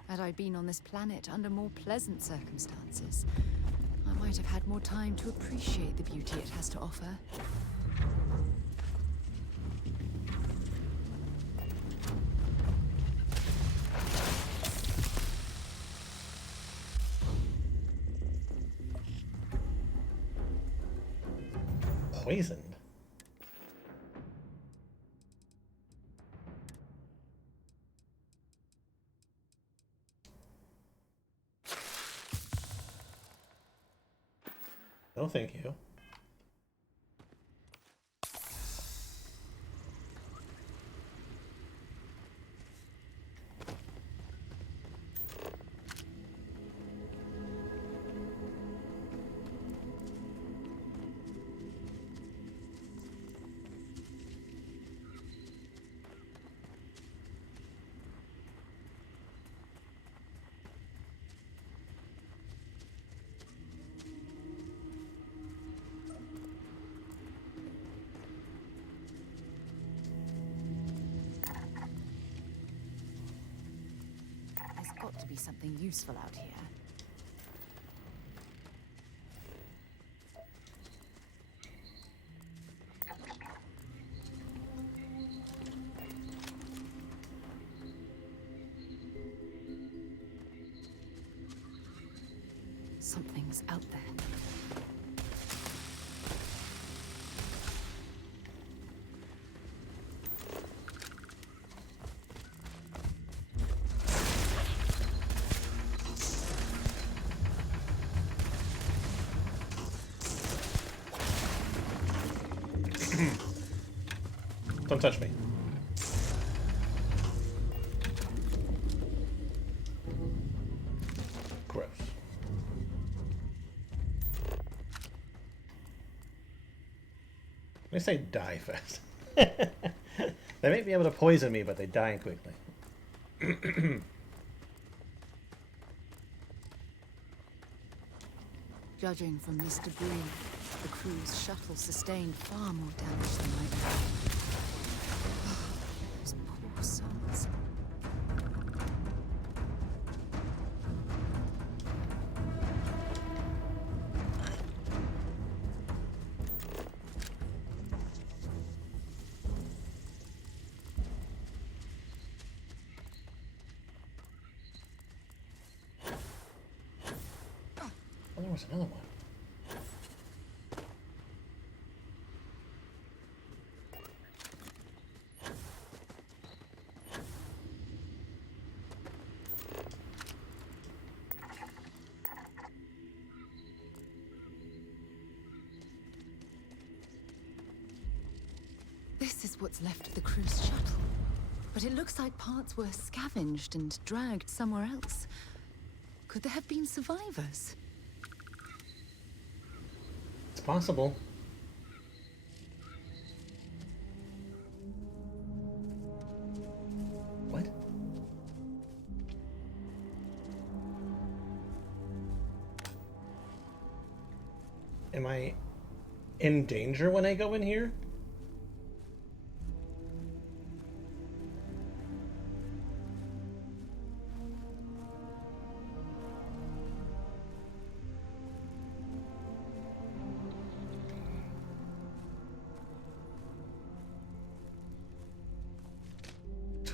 Had I been on this planet under more pleasant circumstances, I might have had more time to appreciate the beauty it has to offer. Poisoned. No, thank you. There's got to be something useful out here. Something's out there. Don't touch me. Gross. They say die fast. They may be able to poison me, but they die quickly. Judging from this debris, the cruise shuttle sustained far more damage than I thought. Those poor souls. Oh, there was another one. This is what's left of the cruise shuttle. But it looks like parts were scavenged and dragged somewhere else. Could there have been survivors? It's possible. What? Am I in danger when I go in here?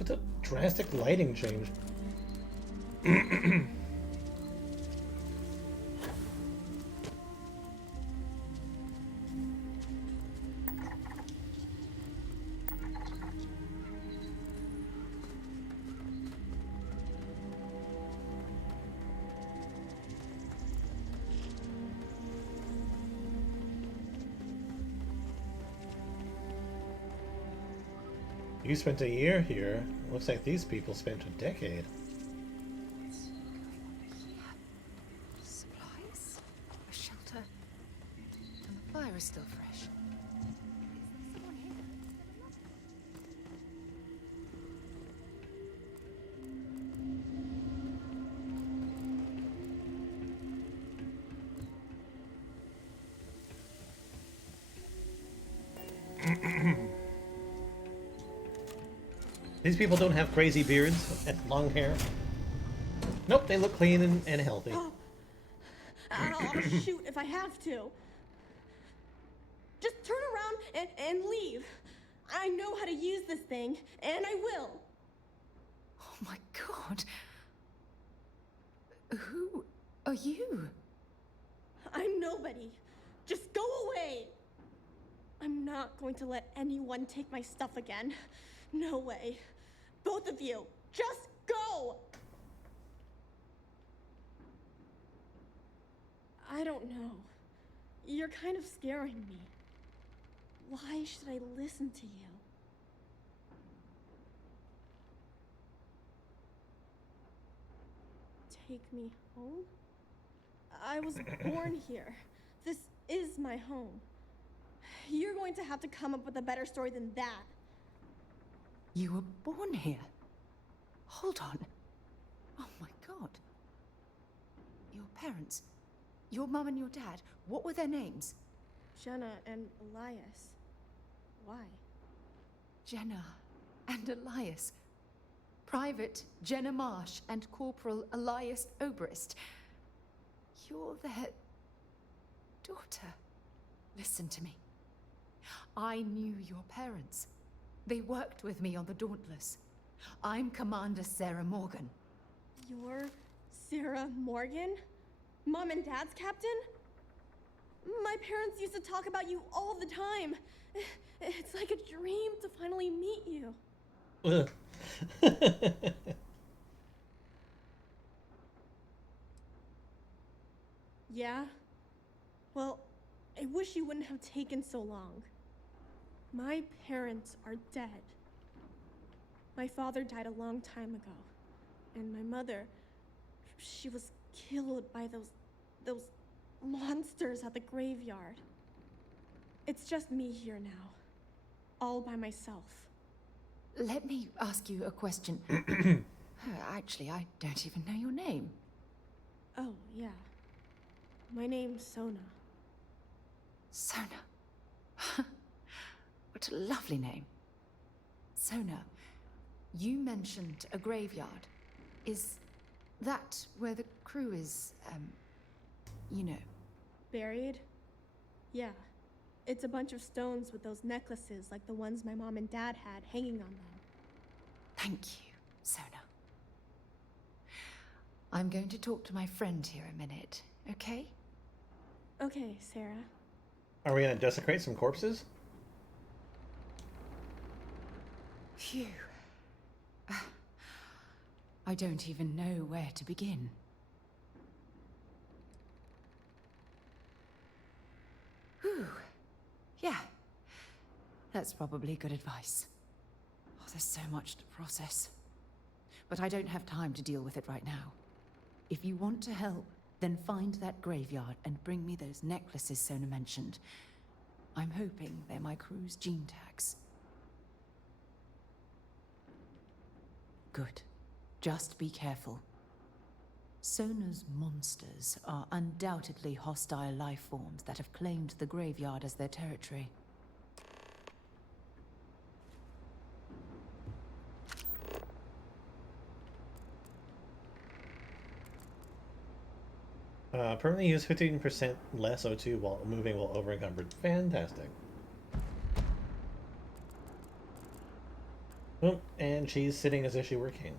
with a drastic lighting change? You spent a year here. Looks like these people spent a decade. Supplies? A shelter? And the fire is still fresh. Is there someone here? These people don't have crazy beards and long hair. Nope, they look clean and healthy. I'll shoot if I have to. Just turn around and leave. I know how to use this thing, and I will. Oh my god. Who are you? I'm nobody. Just go away. I'm not going to let anyone take my stuff again. No way. Both of you, just go! I don't know. You're kind of scaring me. Why should I listen to you? Take me home? I was born here. This is my home. You're going to have to come up with a better story than that. You were born here. Hold on. Oh my god. Your parents, your mum and your dad, what were their names? Jenna and Elias. Why? Jenna and Elias. Private Jenna Marsh and Corporal Elias Obrist. You're their daughter. Listen to me. I knew your parents. They worked with me on the Dauntless. I'm Commander Sarah Morgan. You're Sarah Morgan? Mom and Dad's captain? My parents used to talk about you all the time. It's like a dream to finally meet you. Yeah? Well, I wish you wouldn't have taken so long. My parents are dead. My father died a long time ago. And my mother, she was killed by those monsters at the graveyard. It's just me here now. All by myself. Let me ask you a question. Actually, I don't even know your name. Oh, yeah. My name's Sona. Sona. What a lovely name. Sona, you mentioned a graveyard. Is that where the crew is, you know? Buried? Yeah. It's a bunch of stones with those necklaces like the ones my mom and dad had hanging on them. Thank you, Sona. I'm going to talk to my friend here a minute, okay? Okay, Sarah. Are we gonna desecrate some corpses? Phew. I don't even know where to begin. Whew. Yeah. That's probably good advice. Oh, there's so much to process. But I don't have time to deal with it right now. If you want to help, then find that graveyard and bring me those necklaces Sona mentioned. I'm hoping they're my crew's gene tags. Good. Just be careful. Sona's monsters are undoubtedly hostile life forms that have claimed the graveyard as their territory. Permanently use 15% less O2 while moving while over-encumbered. Fantastic. Oh, and she's sitting as if she were king.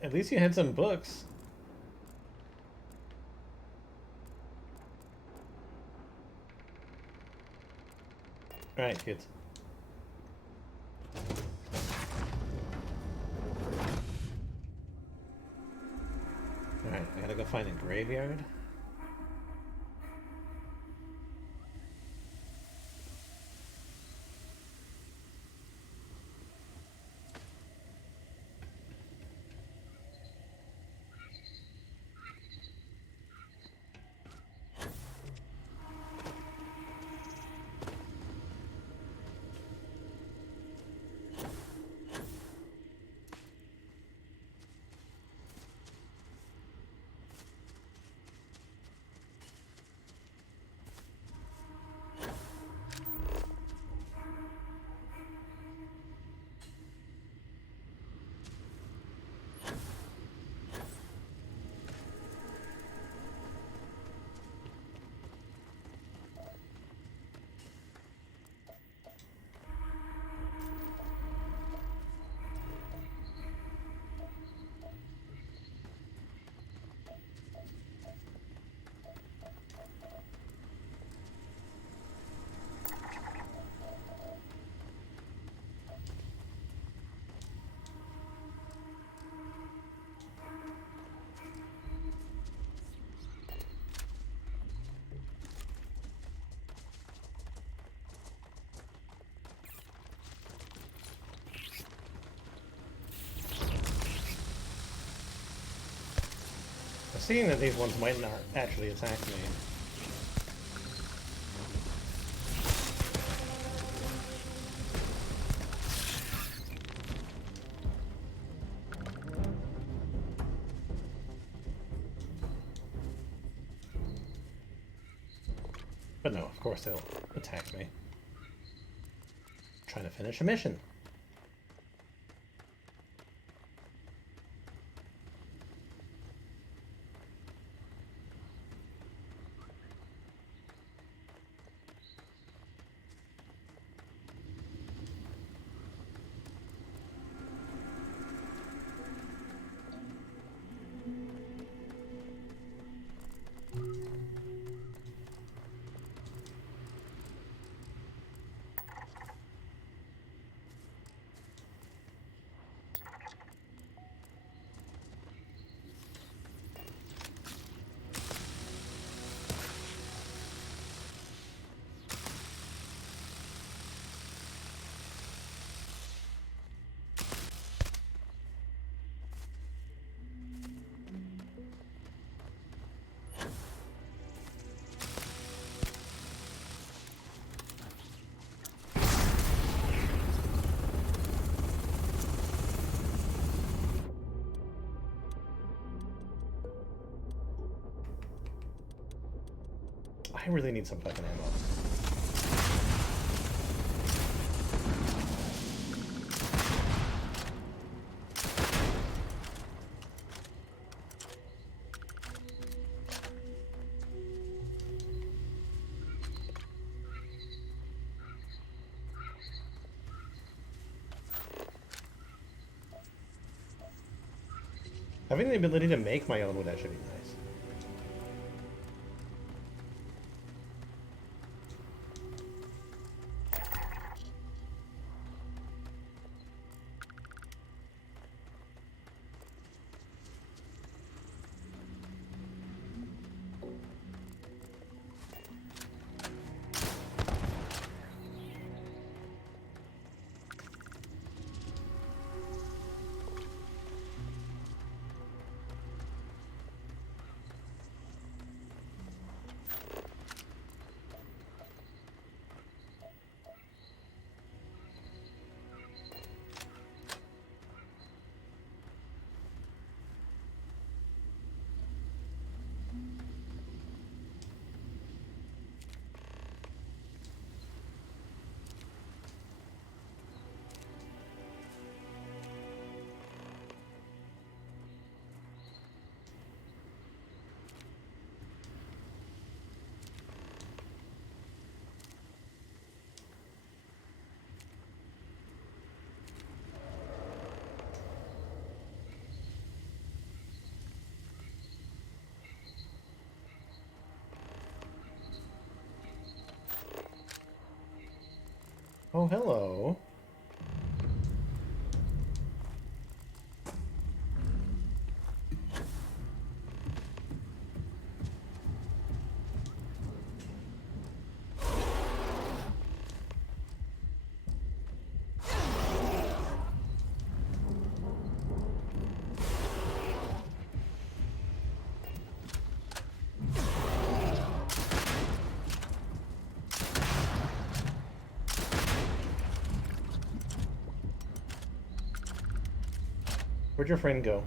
At least you had some books. Alright, kids. Alright, I gotta go find a graveyard. Seeing that these ones might not actually attack me. But no, of course they'll attack me. I'm trying to finish a mission. I really need some fucking ammo. Having the ability to make my own would actually be nice. Oh, hello. Where'd your friend go?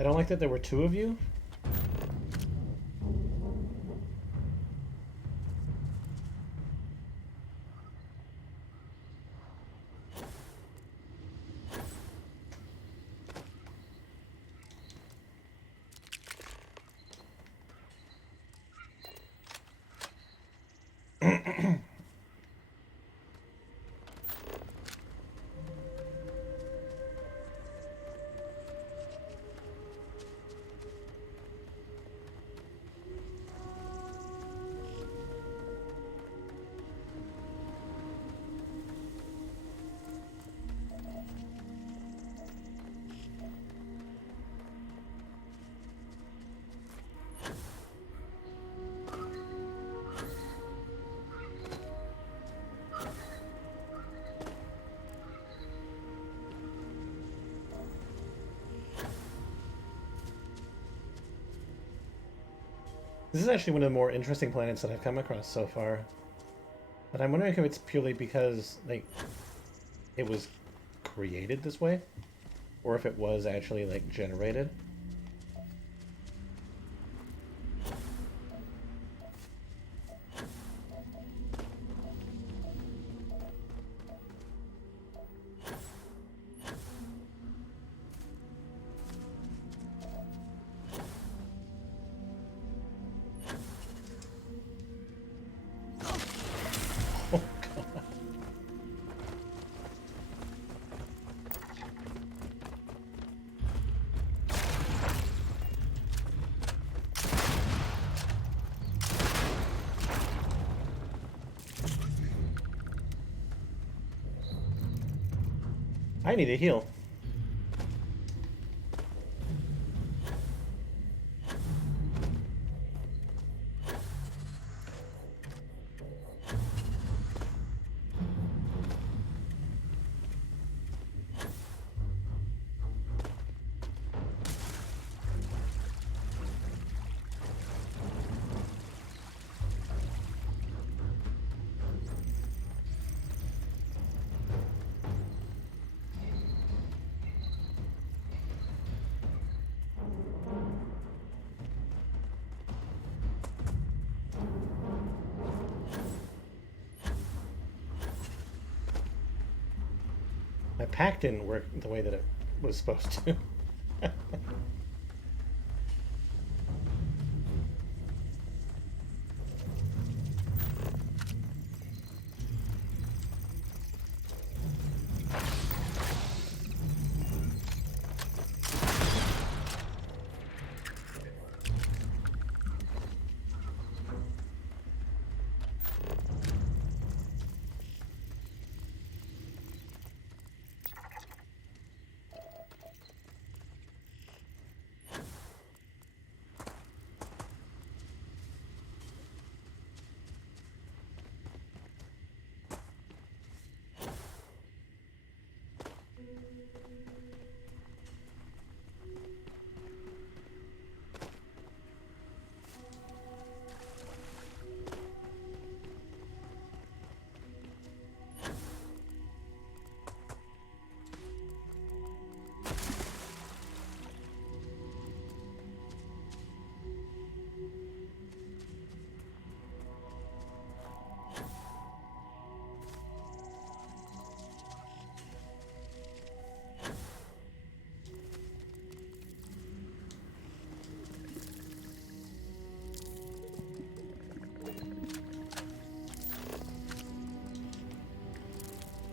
I don't like that there were two of you. This is actually one of the more interesting planets that I've come across so far. But I'm wondering if it's purely because, like, it was created this way, or if it was actually, like, generated. I need a heal. My pack didn't work the way that it was supposed to.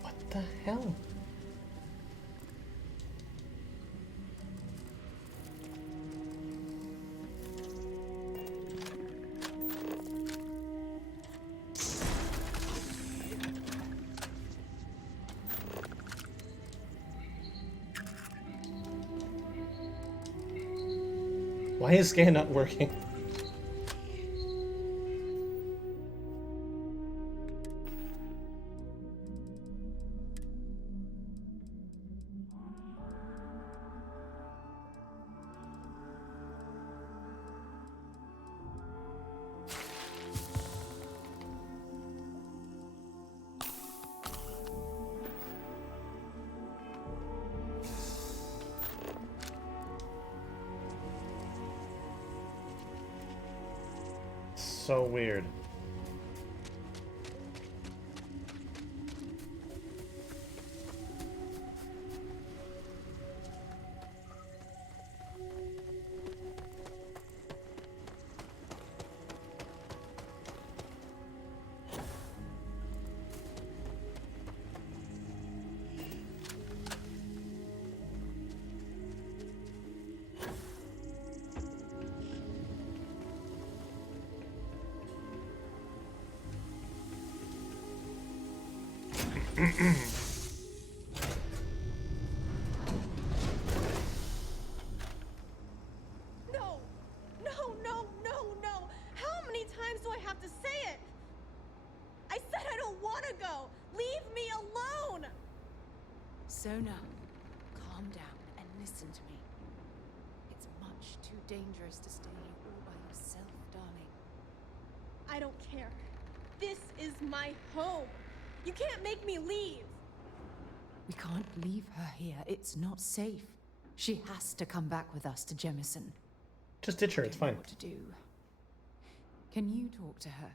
What the hell? Why is scan not working? So weird. No! No, no, no, no! How many times do I have to say it? I said I don't want to go! Leave me alone! Sona, calm down and listen to me. It's much too dangerous to stay here all by yourself, darling. I don't care. This is my home. You can't make me leave. We can't leave her here. It's not safe. She has to come back with us to Jemison. Just ditch her, it's fine. What to do? Can you talk to her?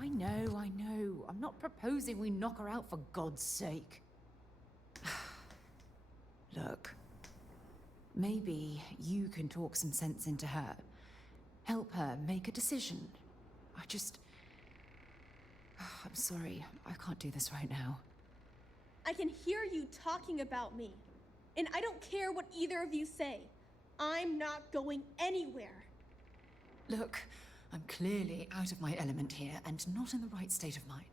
I know. I'm not proposing we knock her out for God's sake. Look, maybe you can talk some sense into her. Help her make a decision. I'm sorry, I can't do this right now. I can hear you talking about me. And I don't care what either of you say. I'm not going anywhere. Look, I'm clearly out of my element here and not in the right state of mind.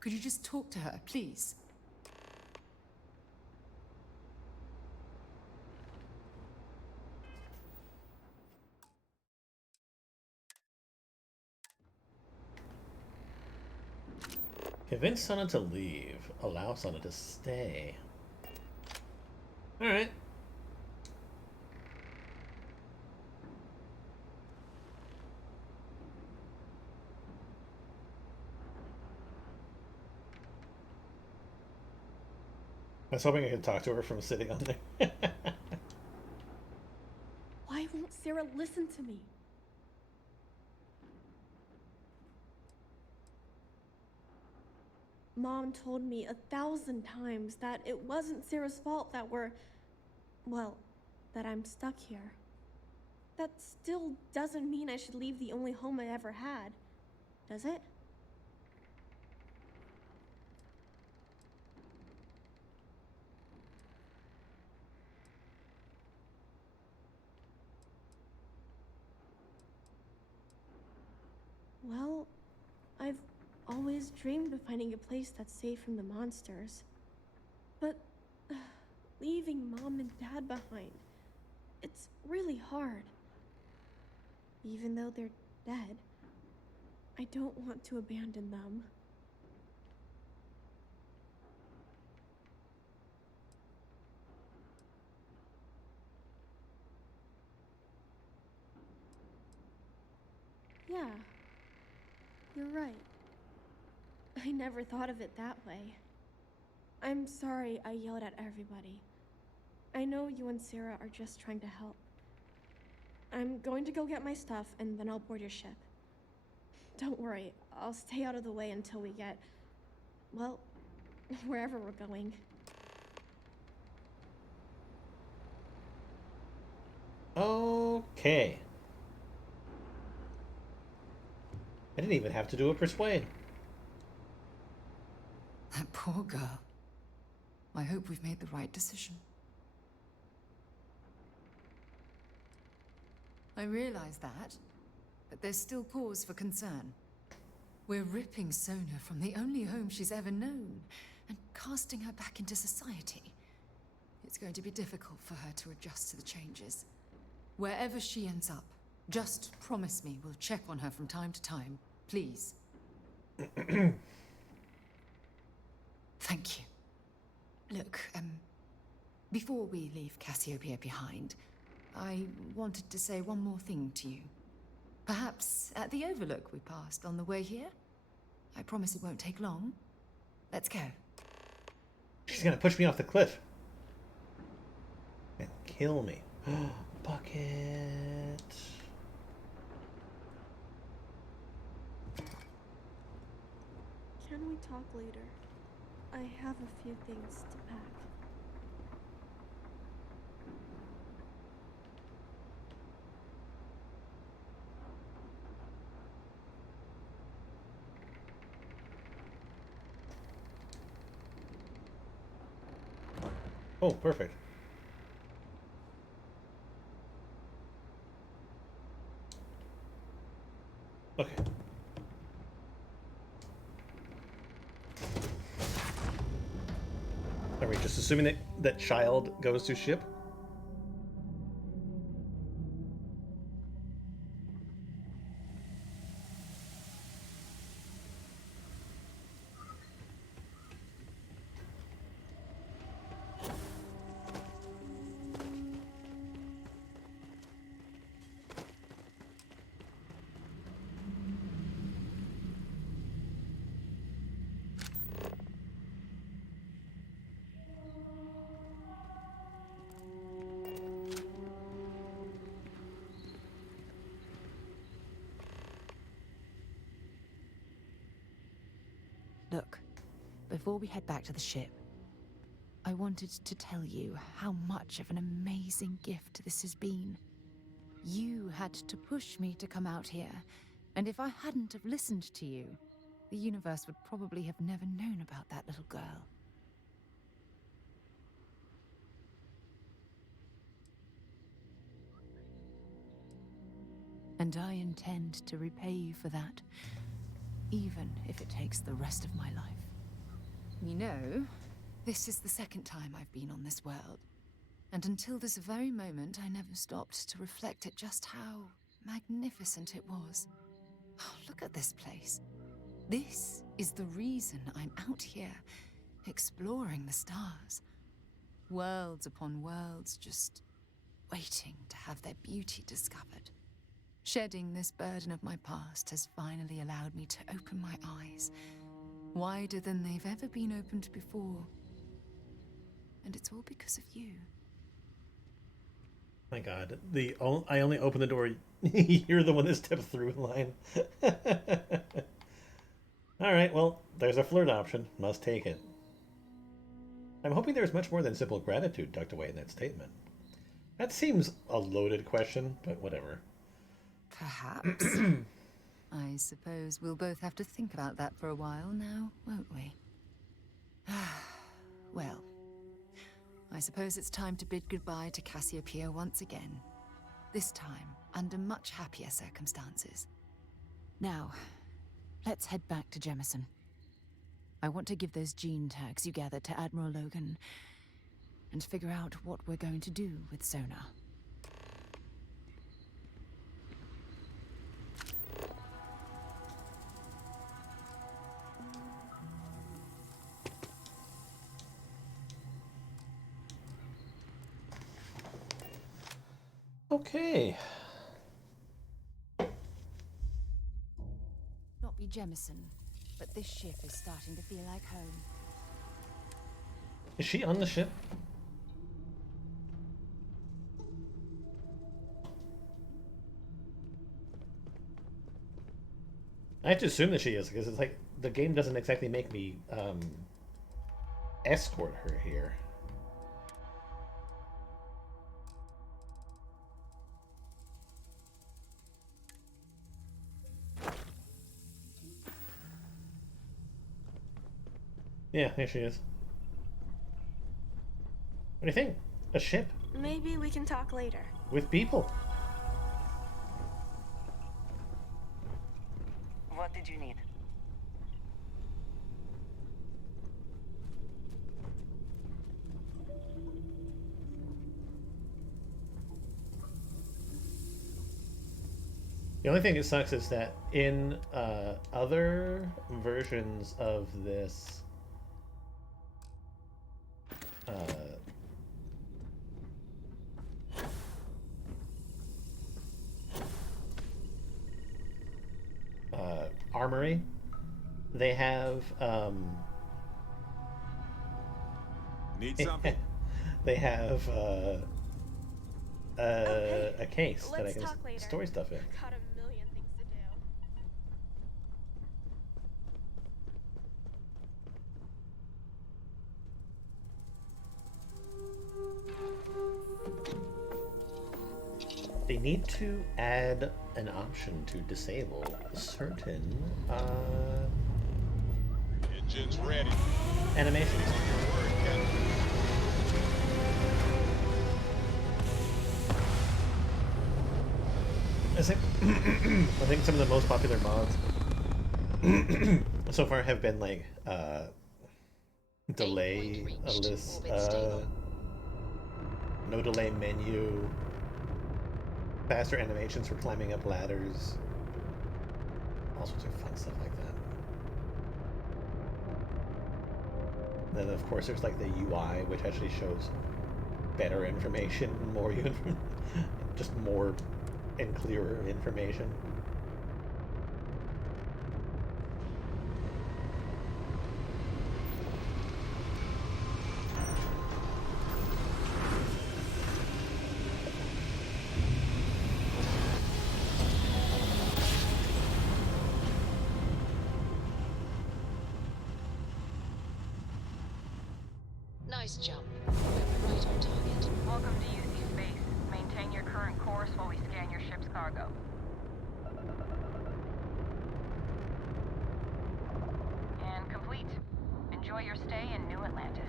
Could you just talk to her, please? Convince Sana to leave. Allow Sana to stay. Alright. I was hoping I could talk to her from sitting on there. Why won't Sarah listen to me? Mom told me 1,000 times that it wasn't Sarah's fault that that I'm stuck here. That still doesn't mean I should leave the only home I ever had, does it? Well, I've always dreamed of finding a place that's safe from the monsters. But leaving Mom and Dad behind, it's really hard. Even though they're dead, I don't want to abandon them. Yeah, you're right. I never thought of it that way. I'm sorry I yelled at everybody. I know you and Sarah are just trying to help. I'm going to go get my stuff and then I'll board your ship. Don't worry, I'll stay out of the way until we get, well, wherever we're going. Okay. I didn't even have to do a persuade. That poor girl. I hope we've made the right decision. I realize that, but there's still cause for concern. We're ripping Sona from the only home she's ever known and casting her back into society. It's going to be difficult for her to adjust to the changes. Wherever she ends up, just promise me we'll check on her from time to time, please. Thank you. Look, before we leave Cassiopeia behind, I wanted to say one more thing to you. Perhaps at the overlook we passed on the way here? I promise it won't take long. Let's go. She's gonna push me off the cliff. And kill me. Bucket. Can we talk later? I have a few things to pack. Oh, perfect. Okay. Are we just assuming that child goes to ship? Look, before we head back to the ship, I wanted to tell you how much of an amazing gift this has been. You had to push me to come out here, and if I hadn't have listened to you, the universe would probably have never known about that little girl. And I intend to repay you for that, even if it takes the rest of my life. You know, this is the second time I've been on this world, and until this very moment I never stopped to reflect at just how magnificent it was. Oh, look at this place. This is the reason I'm out here, exploring the stars. Worlds upon worlds, just waiting to have their beauty discovered. Shedding this burden of my past has finally allowed me to open my eyes, wider than they've ever been opened before. And it's all because of you. My God, I only open the door. You're the one that stepped through line. All right, well, there's a flirt option. Must take it. I'm hoping there's much more than simple gratitude tucked away in that statement. That seems a loaded question, but whatever. Perhaps. I suppose we'll both have to think about that for a while now, won't we? Well, I suppose it's time to bid goodbye to Cassiopeia once again. This time, under much happier circumstances. Now, let's head back to Jemison. I want to give those gene tags you gathered to Admiral Logan and figure out what we're going to do with Sona. Okay. Not be Jemison, but this ship is starting to feel like home. Is she on the ship? I have to assume that she is, because it's like the game doesn't exactly make me escort her here. Yeah, there she is. What do you think? A ship? Maybe we can talk later. With people? What did you need? only thing that sucks is that in other versions of this armory, they have Need something? they have Okay, a case that I let's can talk later. store stuff in. Got a million things to do. They need to add an option to disable certain Engine's ready. animations. I think some of the most popular mods so far have been like delay list, no delay menu, faster animations for climbing up ladders, all sorts of fun stuff like that. Then of course there's like the UI, which actually shows better information, more just more and clearer information. Nice jump. We're right on target. Welcome to UC Space. Maintain your current course while we scan your ship's cargo. And complete. Enjoy your stay in New Atlantis.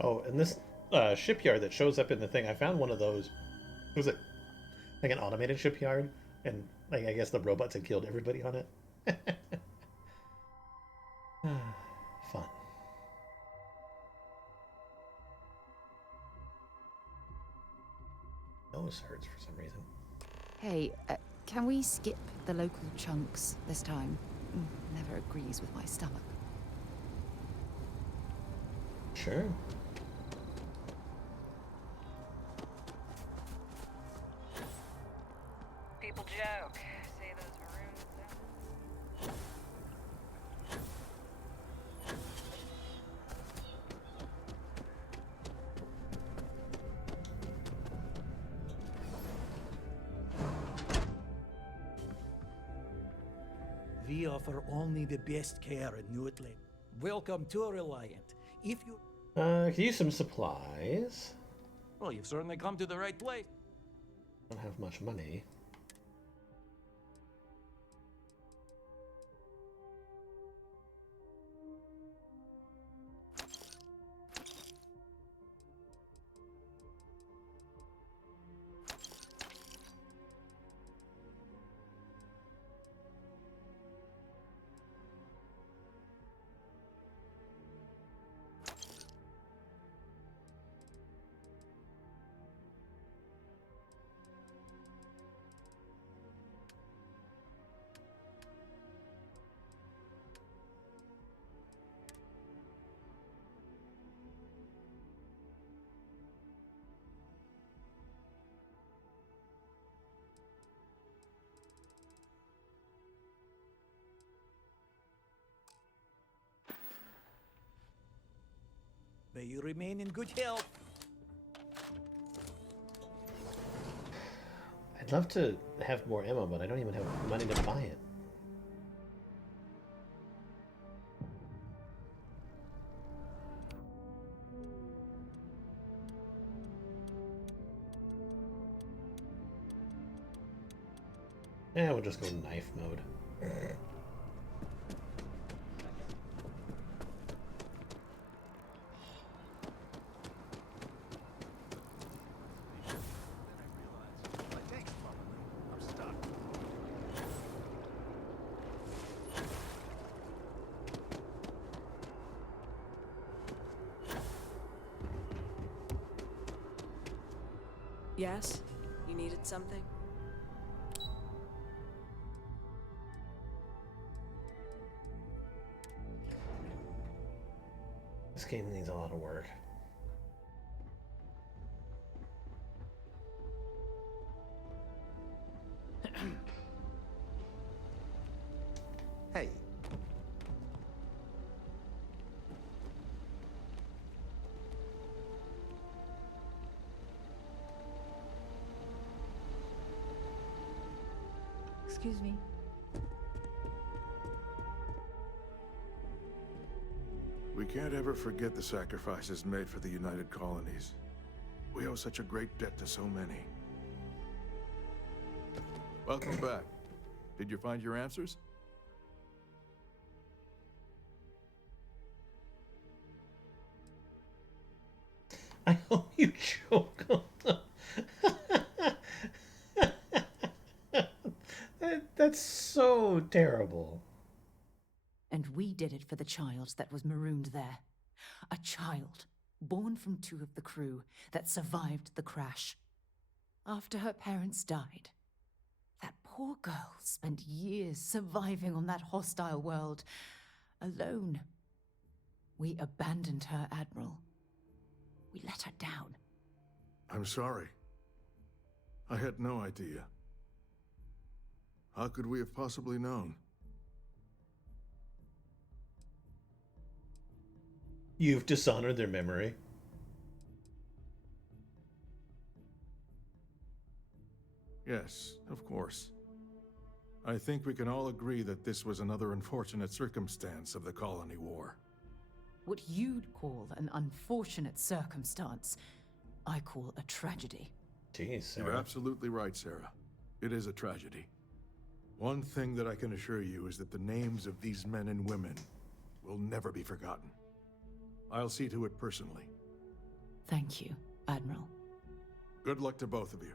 Oh, and this shipyard that shows up in the thing, I found one of those. Was it like an automated shipyard? And like I guess the robots had killed everybody on it. Fun. Nose hurts for some reason. Hey, can we skip the local chunks this time? Never agrees with my stomach. Sure. People joke. Say those maroons. We offer only the best care in New Atlantis. Welcome to Reliant. If you... Could use some supplies. Well, you've certainly come to the right place. Don't have much money. May you remain in good health. I'd love to have more ammo, but I don't even have money to buy it. Yeah, we'll just go knife mode. Yes? You needed something? This game needs a lot of work. Hey. Excuse me. We can't ever forget the sacrifices made for the United Colonies. We owe such a great debt to so many. Welcome back. Did you find your answers? I hope you choke on them. That's so terrible. And we did it for the child that was marooned there. A child born from 2 of the crew that survived the crash. After her parents died, that poor girl spent years surviving on that hostile world, alone. We abandoned her, Admiral. We let her down. I'm sorry. I had no idea. How could we have possibly known? You've dishonored their memory. Yes, of course. I think we can all agree that this was another unfortunate circumstance of the Colony War. What you'd call an unfortunate circumstance, I call a tragedy. Jeez, Sarah. You're absolutely right, Sarah. It is a tragedy. One thing that I can assure you is that the names of these men and women will never be forgotten. I'll see to it personally. Thank you, Admiral. Good luck to both of you.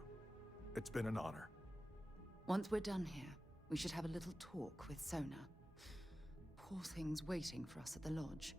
It's been an honor. Once we're done here, we should have a little talk with Sona. Poor thing's waiting for us at the lodge.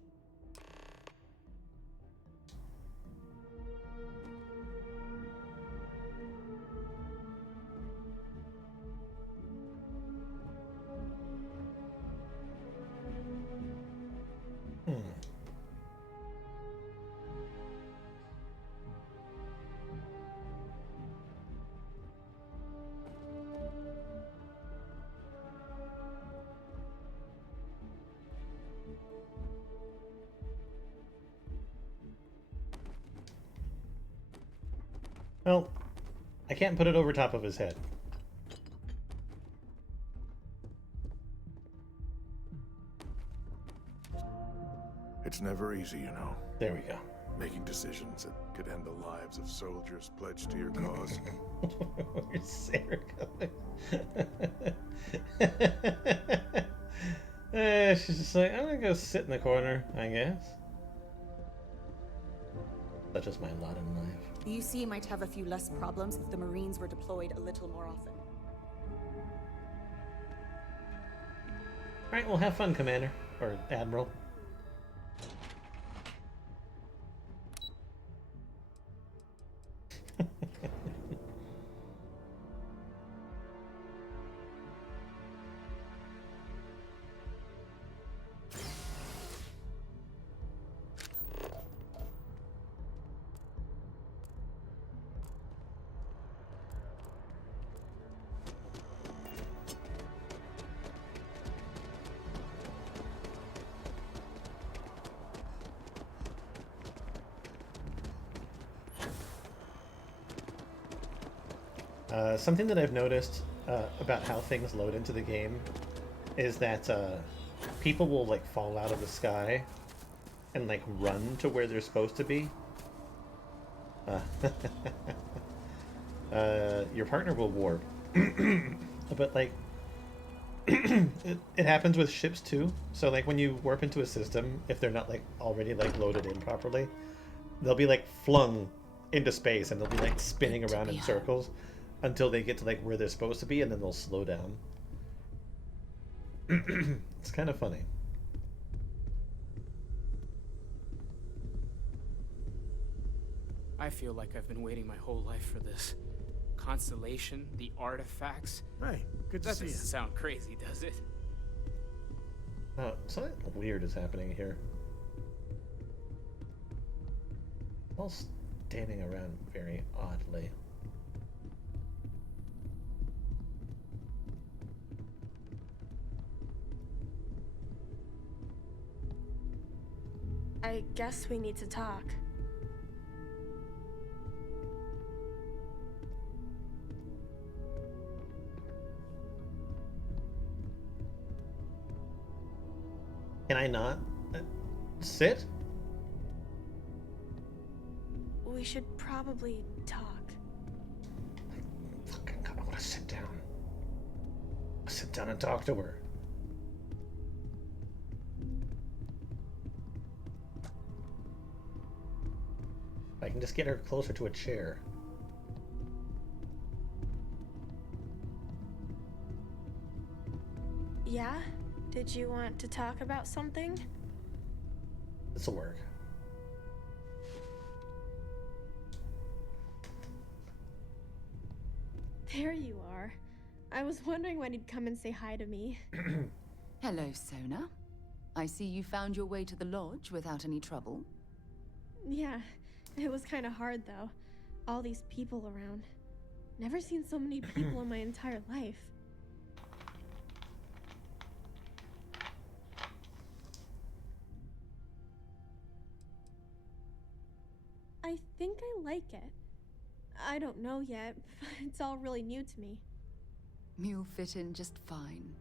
Well, I can't put it over top of his head. It's never easy, you know. There we go. Making decisions that could end the lives of soldiers pledged to your cause. Where's Sarah going? She's just like, I'm gonna go sit in the corner, I guess. That's just my lot in life. The UC might have a few less problems if the Marines were deployed a little more often. Alright, well have fun, Commander. Or Admiral. Something that I've noticed about how things load into the game is that people will like fall out of the sky and like run to where they're supposed to be. Your partner will warp, but like it happens with ships too. So like when you warp into a system, if they're not like already like loaded in properly, they'll be like flung into space and they'll be like spinning around in circles until they get to like where they're supposed to be, and then they'll slow down. It's kind of funny. I feel like I've been waiting my whole life for this. Constellation, the artifacts. Hey, good to That see you. doesn't sound crazy, does it? Something weird is happening here. All standing around very oddly. I guess we need to talk. Can I not sit? We should probably talk. Fucking God, I want to sit down. Sit down and talk to her. I can just get her closer to a chair. Yeah? Did you want to talk about something? This'll work. There you are. I was wondering when you'd come and say hi to me. Hello, Sona. I see you found your way to the lodge without any trouble. Yeah, it was kind of hard though. All these people around. Never seen so many people in my entire life. I think I like it. I don't know yet, but it's all really new to me. You'll fit in just fine.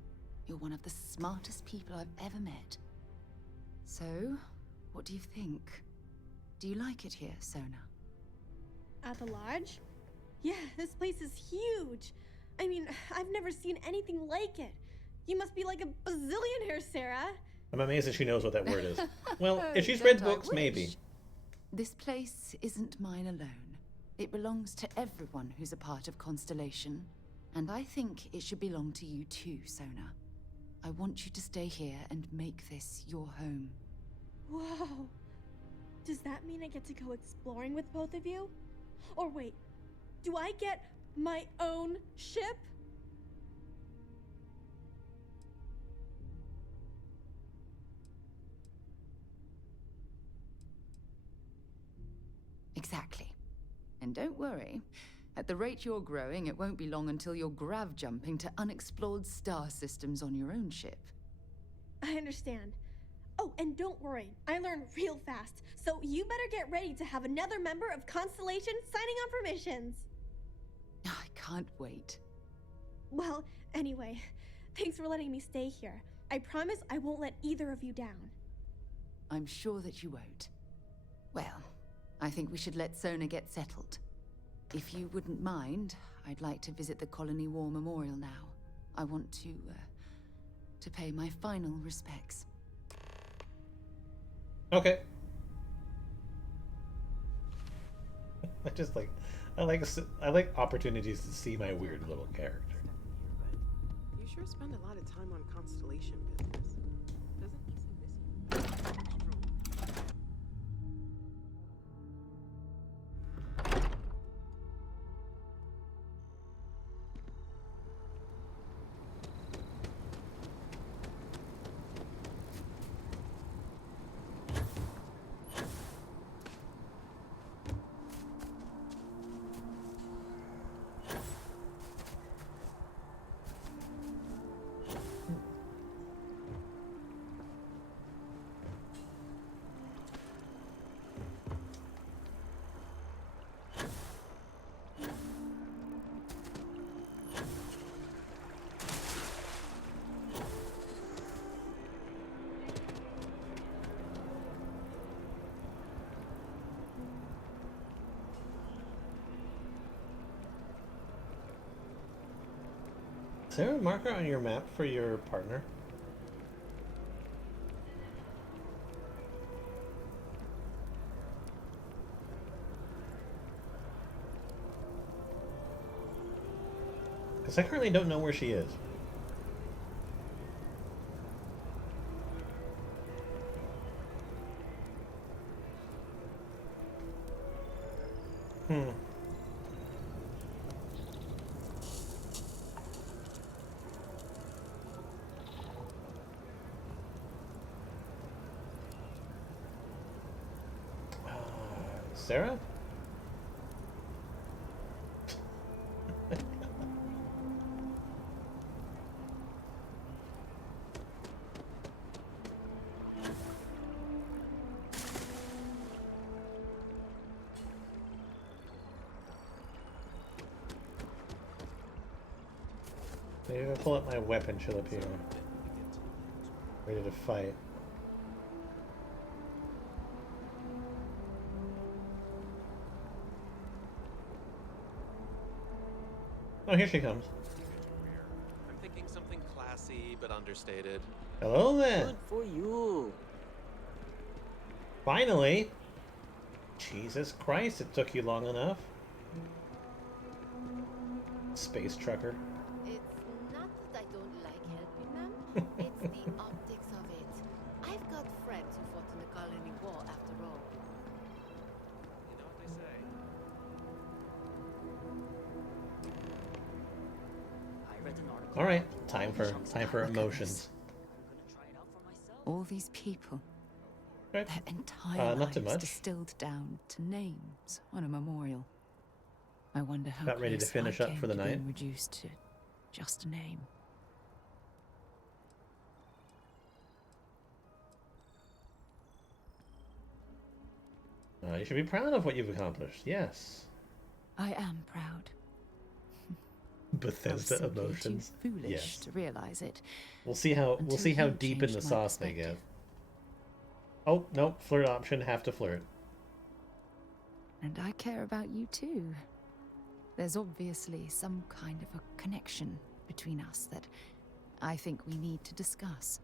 You're one of the smartest people I've ever met. So, what do you think? Do you like it here, Sona? At the lodge? Yeah, this place is huge. I mean, I've never seen anything like it. You must be like a bazillionaire, Sarah. I'm amazed that she knows what that word is. Well, if she's Don't read I books, wish? maybe. This place isn't mine alone. It belongs to everyone who's a part of Constellation. And I think it should belong to you too, Sona. I want you to stay here and make this your home. Whoa. Does that mean I get to go exploring with both of you? Or wait, do I get my own ship? Exactly. And don't worry. At the rate you're growing, it won't be long until you're grav jumping to unexplored star systems on your own ship. I understand. Oh, and don't worry, I learn real fast, so you better get ready to have another member of Constellation signing on for missions. I can't wait. Well, anyway, thanks for letting me stay here. I promise I won't let either of you down. I'm sure that you won't. Well, I think we should let Sona get settled. If you wouldn't mind, I'd like to visit the Colony War Memorial now. I want to pay my final respects. Okay. I like opportunities to see my weird little character. You sure spend a lot of time on Constellation business. Doesn't he seem busy? Is there a marker on your map for your partner? Because I currently don't know where she is. Hmm. Sarah? Maybe if I pull up my weapon, she'll appear. Ready to fight. Oh, here she comes. I'm thinking something classy but understated. Hello there. Good for you. Finally. Jesus Christ, it took you long enough. Space trucker. It's not that I don't like helping them. It's the optics of it. I've got friends who fought in the colony war after all. You know what they say. I read an article. All right, time for emotions. All these people. Right. Their entire Not too lives much. distilled down to names on a memorial. I wonder how About ready to close finish I up came for the to night. being reduced to just a name. You should be proud of what you've accomplished. Yes. I am proud. Bethesda simply emotions. Too foolish Yes. to realize it. We'll see how Until you deep in the changed my sauce they perspective. get. Oh, nope, flirt option, have to flirt. And I care about you too. There's obviously some kind of a connection between us that I think we need to discuss.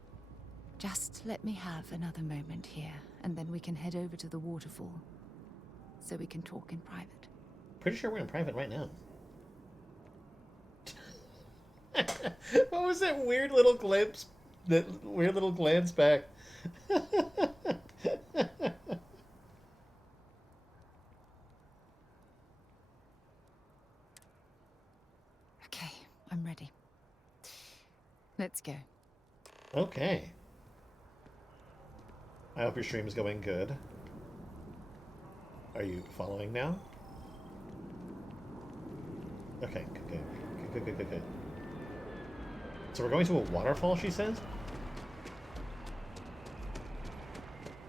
Just let me have another moment here, and then we can head over to the waterfall, so we can talk in private. Pretty sure we're in private right now. What was that weird little glimpse? That weird little glance back. Okay, I'm ready. Let's go. Okay. I hope your stream is going good. Are you following now? Okay, good. So we're going to a waterfall, she says?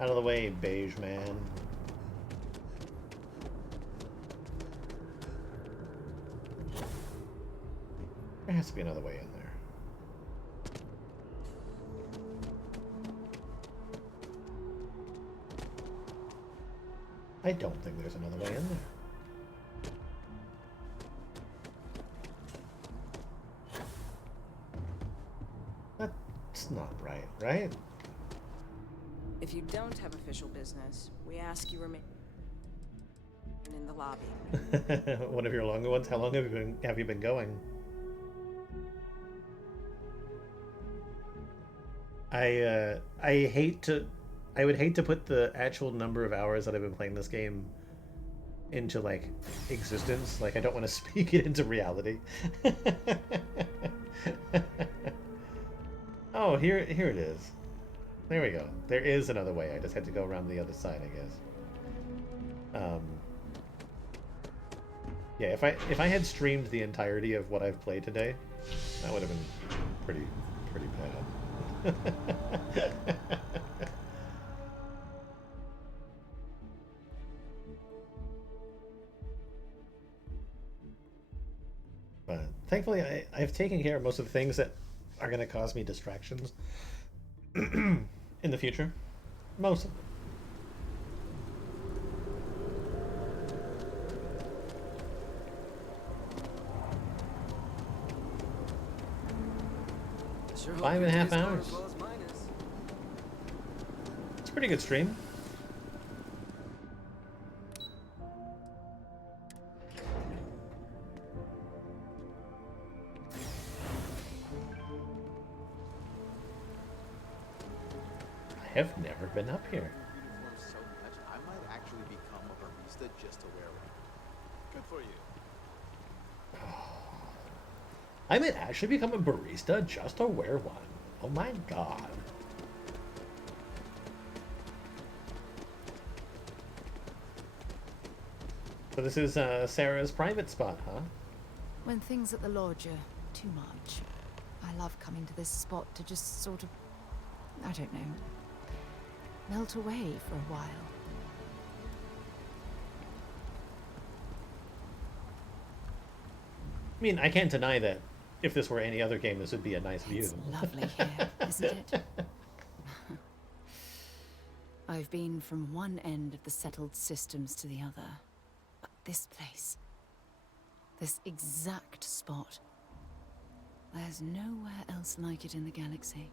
Out of the way, beige man. There has to be another way in there. I don't think there's another way in there. That's not right, right? If you don't have official business, we ask you remain in the lobby. One of your longer ones? How long have you been going? I would hate to put the actual number of hours that I've been playing this game into like existence. Like I don't want to speak it into reality. Oh, here it is. There we go. There is another way. I just had to go around the other side, I guess. Yeah, if I had streamed the entirety of what I've played today, that would have been pretty bad. But thankfully, I've taken care of most of the things that are going to cause me distractions in the future. Most of them. Sure 5.5 hours. It's a pretty good stream. I have never been up here. Uniforms so much, I might actually become a barista just to wear one. Good for you. I might actually become a barista just to wear one. Oh my god. So this is Sarah's private spot, huh? When things at the lodge are too much, I love coming to this spot to just sort of, I don't know, melt away for a while. I mean, I can't deny that if this were any other game, this would be a nice view. It's lovely here, isn't it? I've been from one end of the settled systems to the other. But this place, this exact spot, there's nowhere else like it in the galaxy.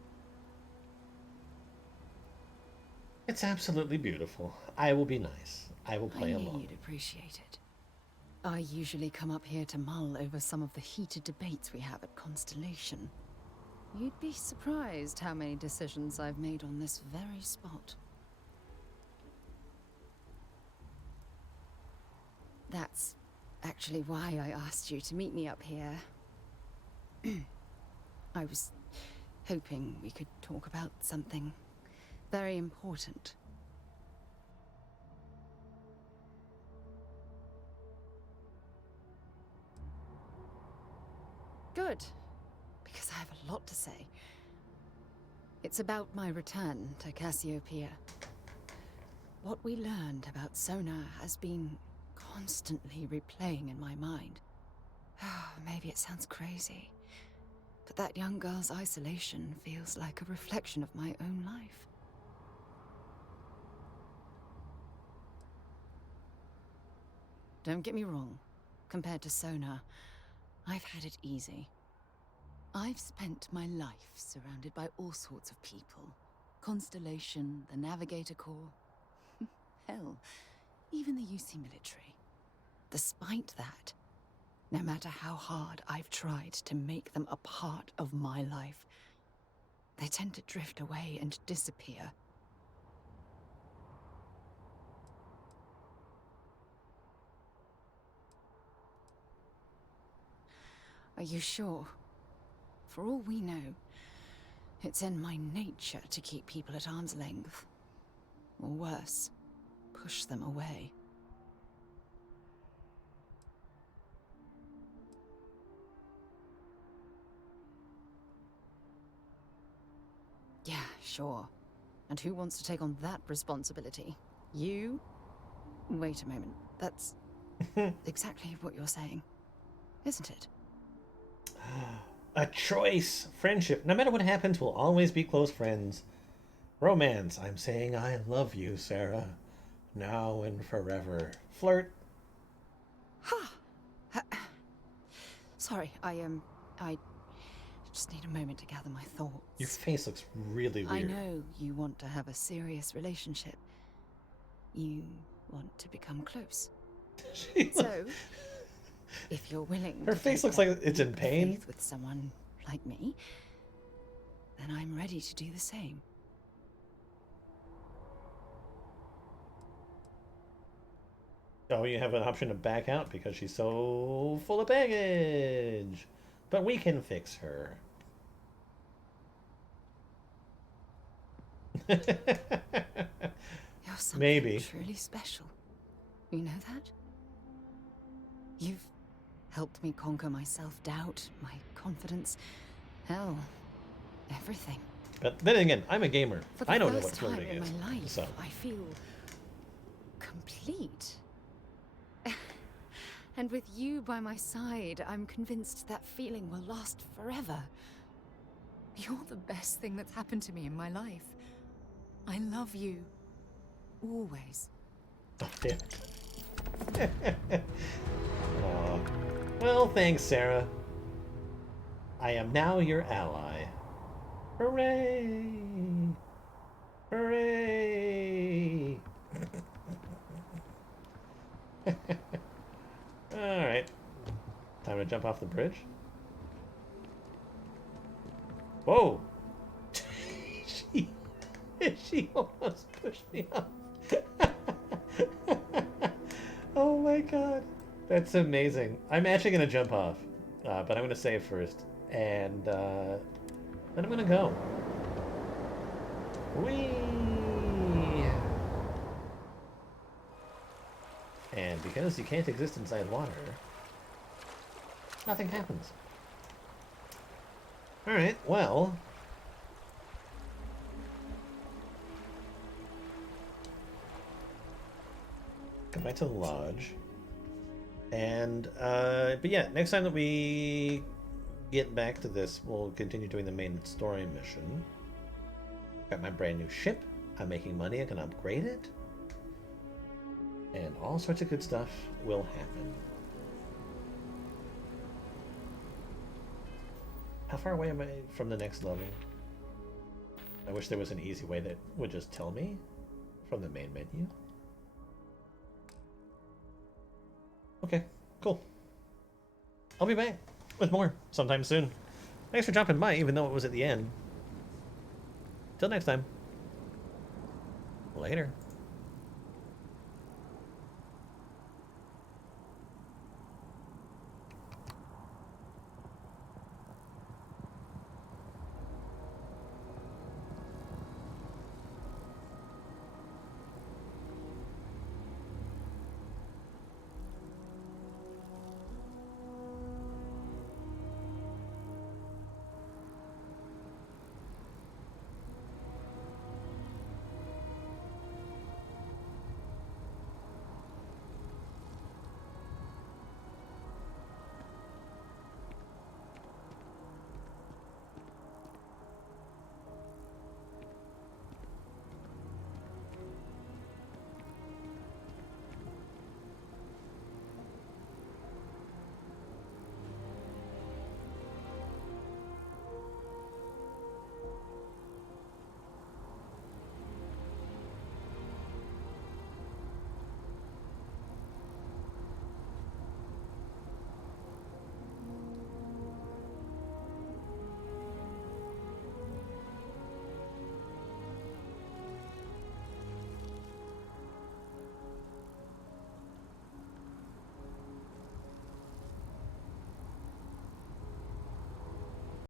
It's absolutely beautiful. I will be nice. I will play I knew along. you'd appreciate it. I usually come up here to mull over some of the heated debates we have at Constellation. You'd be surprised how many decisions I've made on this very spot. That's actually why I asked you to meet me up here. I was hoping we could talk about something very important. Good, because I have a lot to say. It's about my return to Cassiopeia. What we learned about Sona has been constantly replaying in my mind. Maybe it sounds crazy, but that young girl's isolation feels like a reflection of my own life. Don't get me wrong, compared to Sona, I've had it easy. I've spent my life surrounded by all sorts of people. Constellation, the Navigator Corps, hell, even the UC military. Despite that, no matter how hard I've tried to make them a part of my life, they tend to drift away and disappear. Are you sure? For all we know, it's in my nature to keep people at arm's length. Or worse, push them away. Yeah, sure. And who wants to take on that responsibility? You? Wait a moment. That's exactly what you're saying, isn't it? A choice. Friendship. No matter what happens, we'll always be close friends. Romance. I'm saying I love you, Sarah. Now and forever. Flirt. Sorry, I just need a moment to gather my thoughts. Your face looks really weird. I know you want to have a serious relationship. You want to become close. So, if you're willing Her to face take looks that like it's in leap of pain. faith with someone like me, then I'm ready to do the same. Oh, you have an option to back out because she's so full of baggage. But we can fix her. You're something Maybe. truly special. You know that? You've helped me conquer my self-doubt, my confidence, hell, everything. But then again, I'm a gamer. For the I don't know first what time flirting in is. my life, So I feel complete. And with you by my side, I'm convinced that feeling will last forever. You're the best thing that's happened to me in my life. I love you. Always. oh, damn it. Aw. Well, thanks, Sarah. I am now your ally. Hooray! Hooray! Alright. Time to jump off the bridge. Whoa! she almost pushed me off. Oh my god. That's amazing. I'm actually going to jump off, but I'm going to save first, and then I'm going to go. Whee! And because you can't exist inside water, nothing happens. Alright, well... Go back to the lodge. And, but yeah, next time that we get back to this, we'll continue doing the main story mission. Got my brand new ship. I'm making money. I can upgrade it. And all sorts of good stuff will happen. How far away am I from the next level? I wish there was an easy way that would just tell me from the main menu. Okay, cool. I'll be back with more sometime soon. Thanks for dropping by, even though it was at the end. Till next time. Later.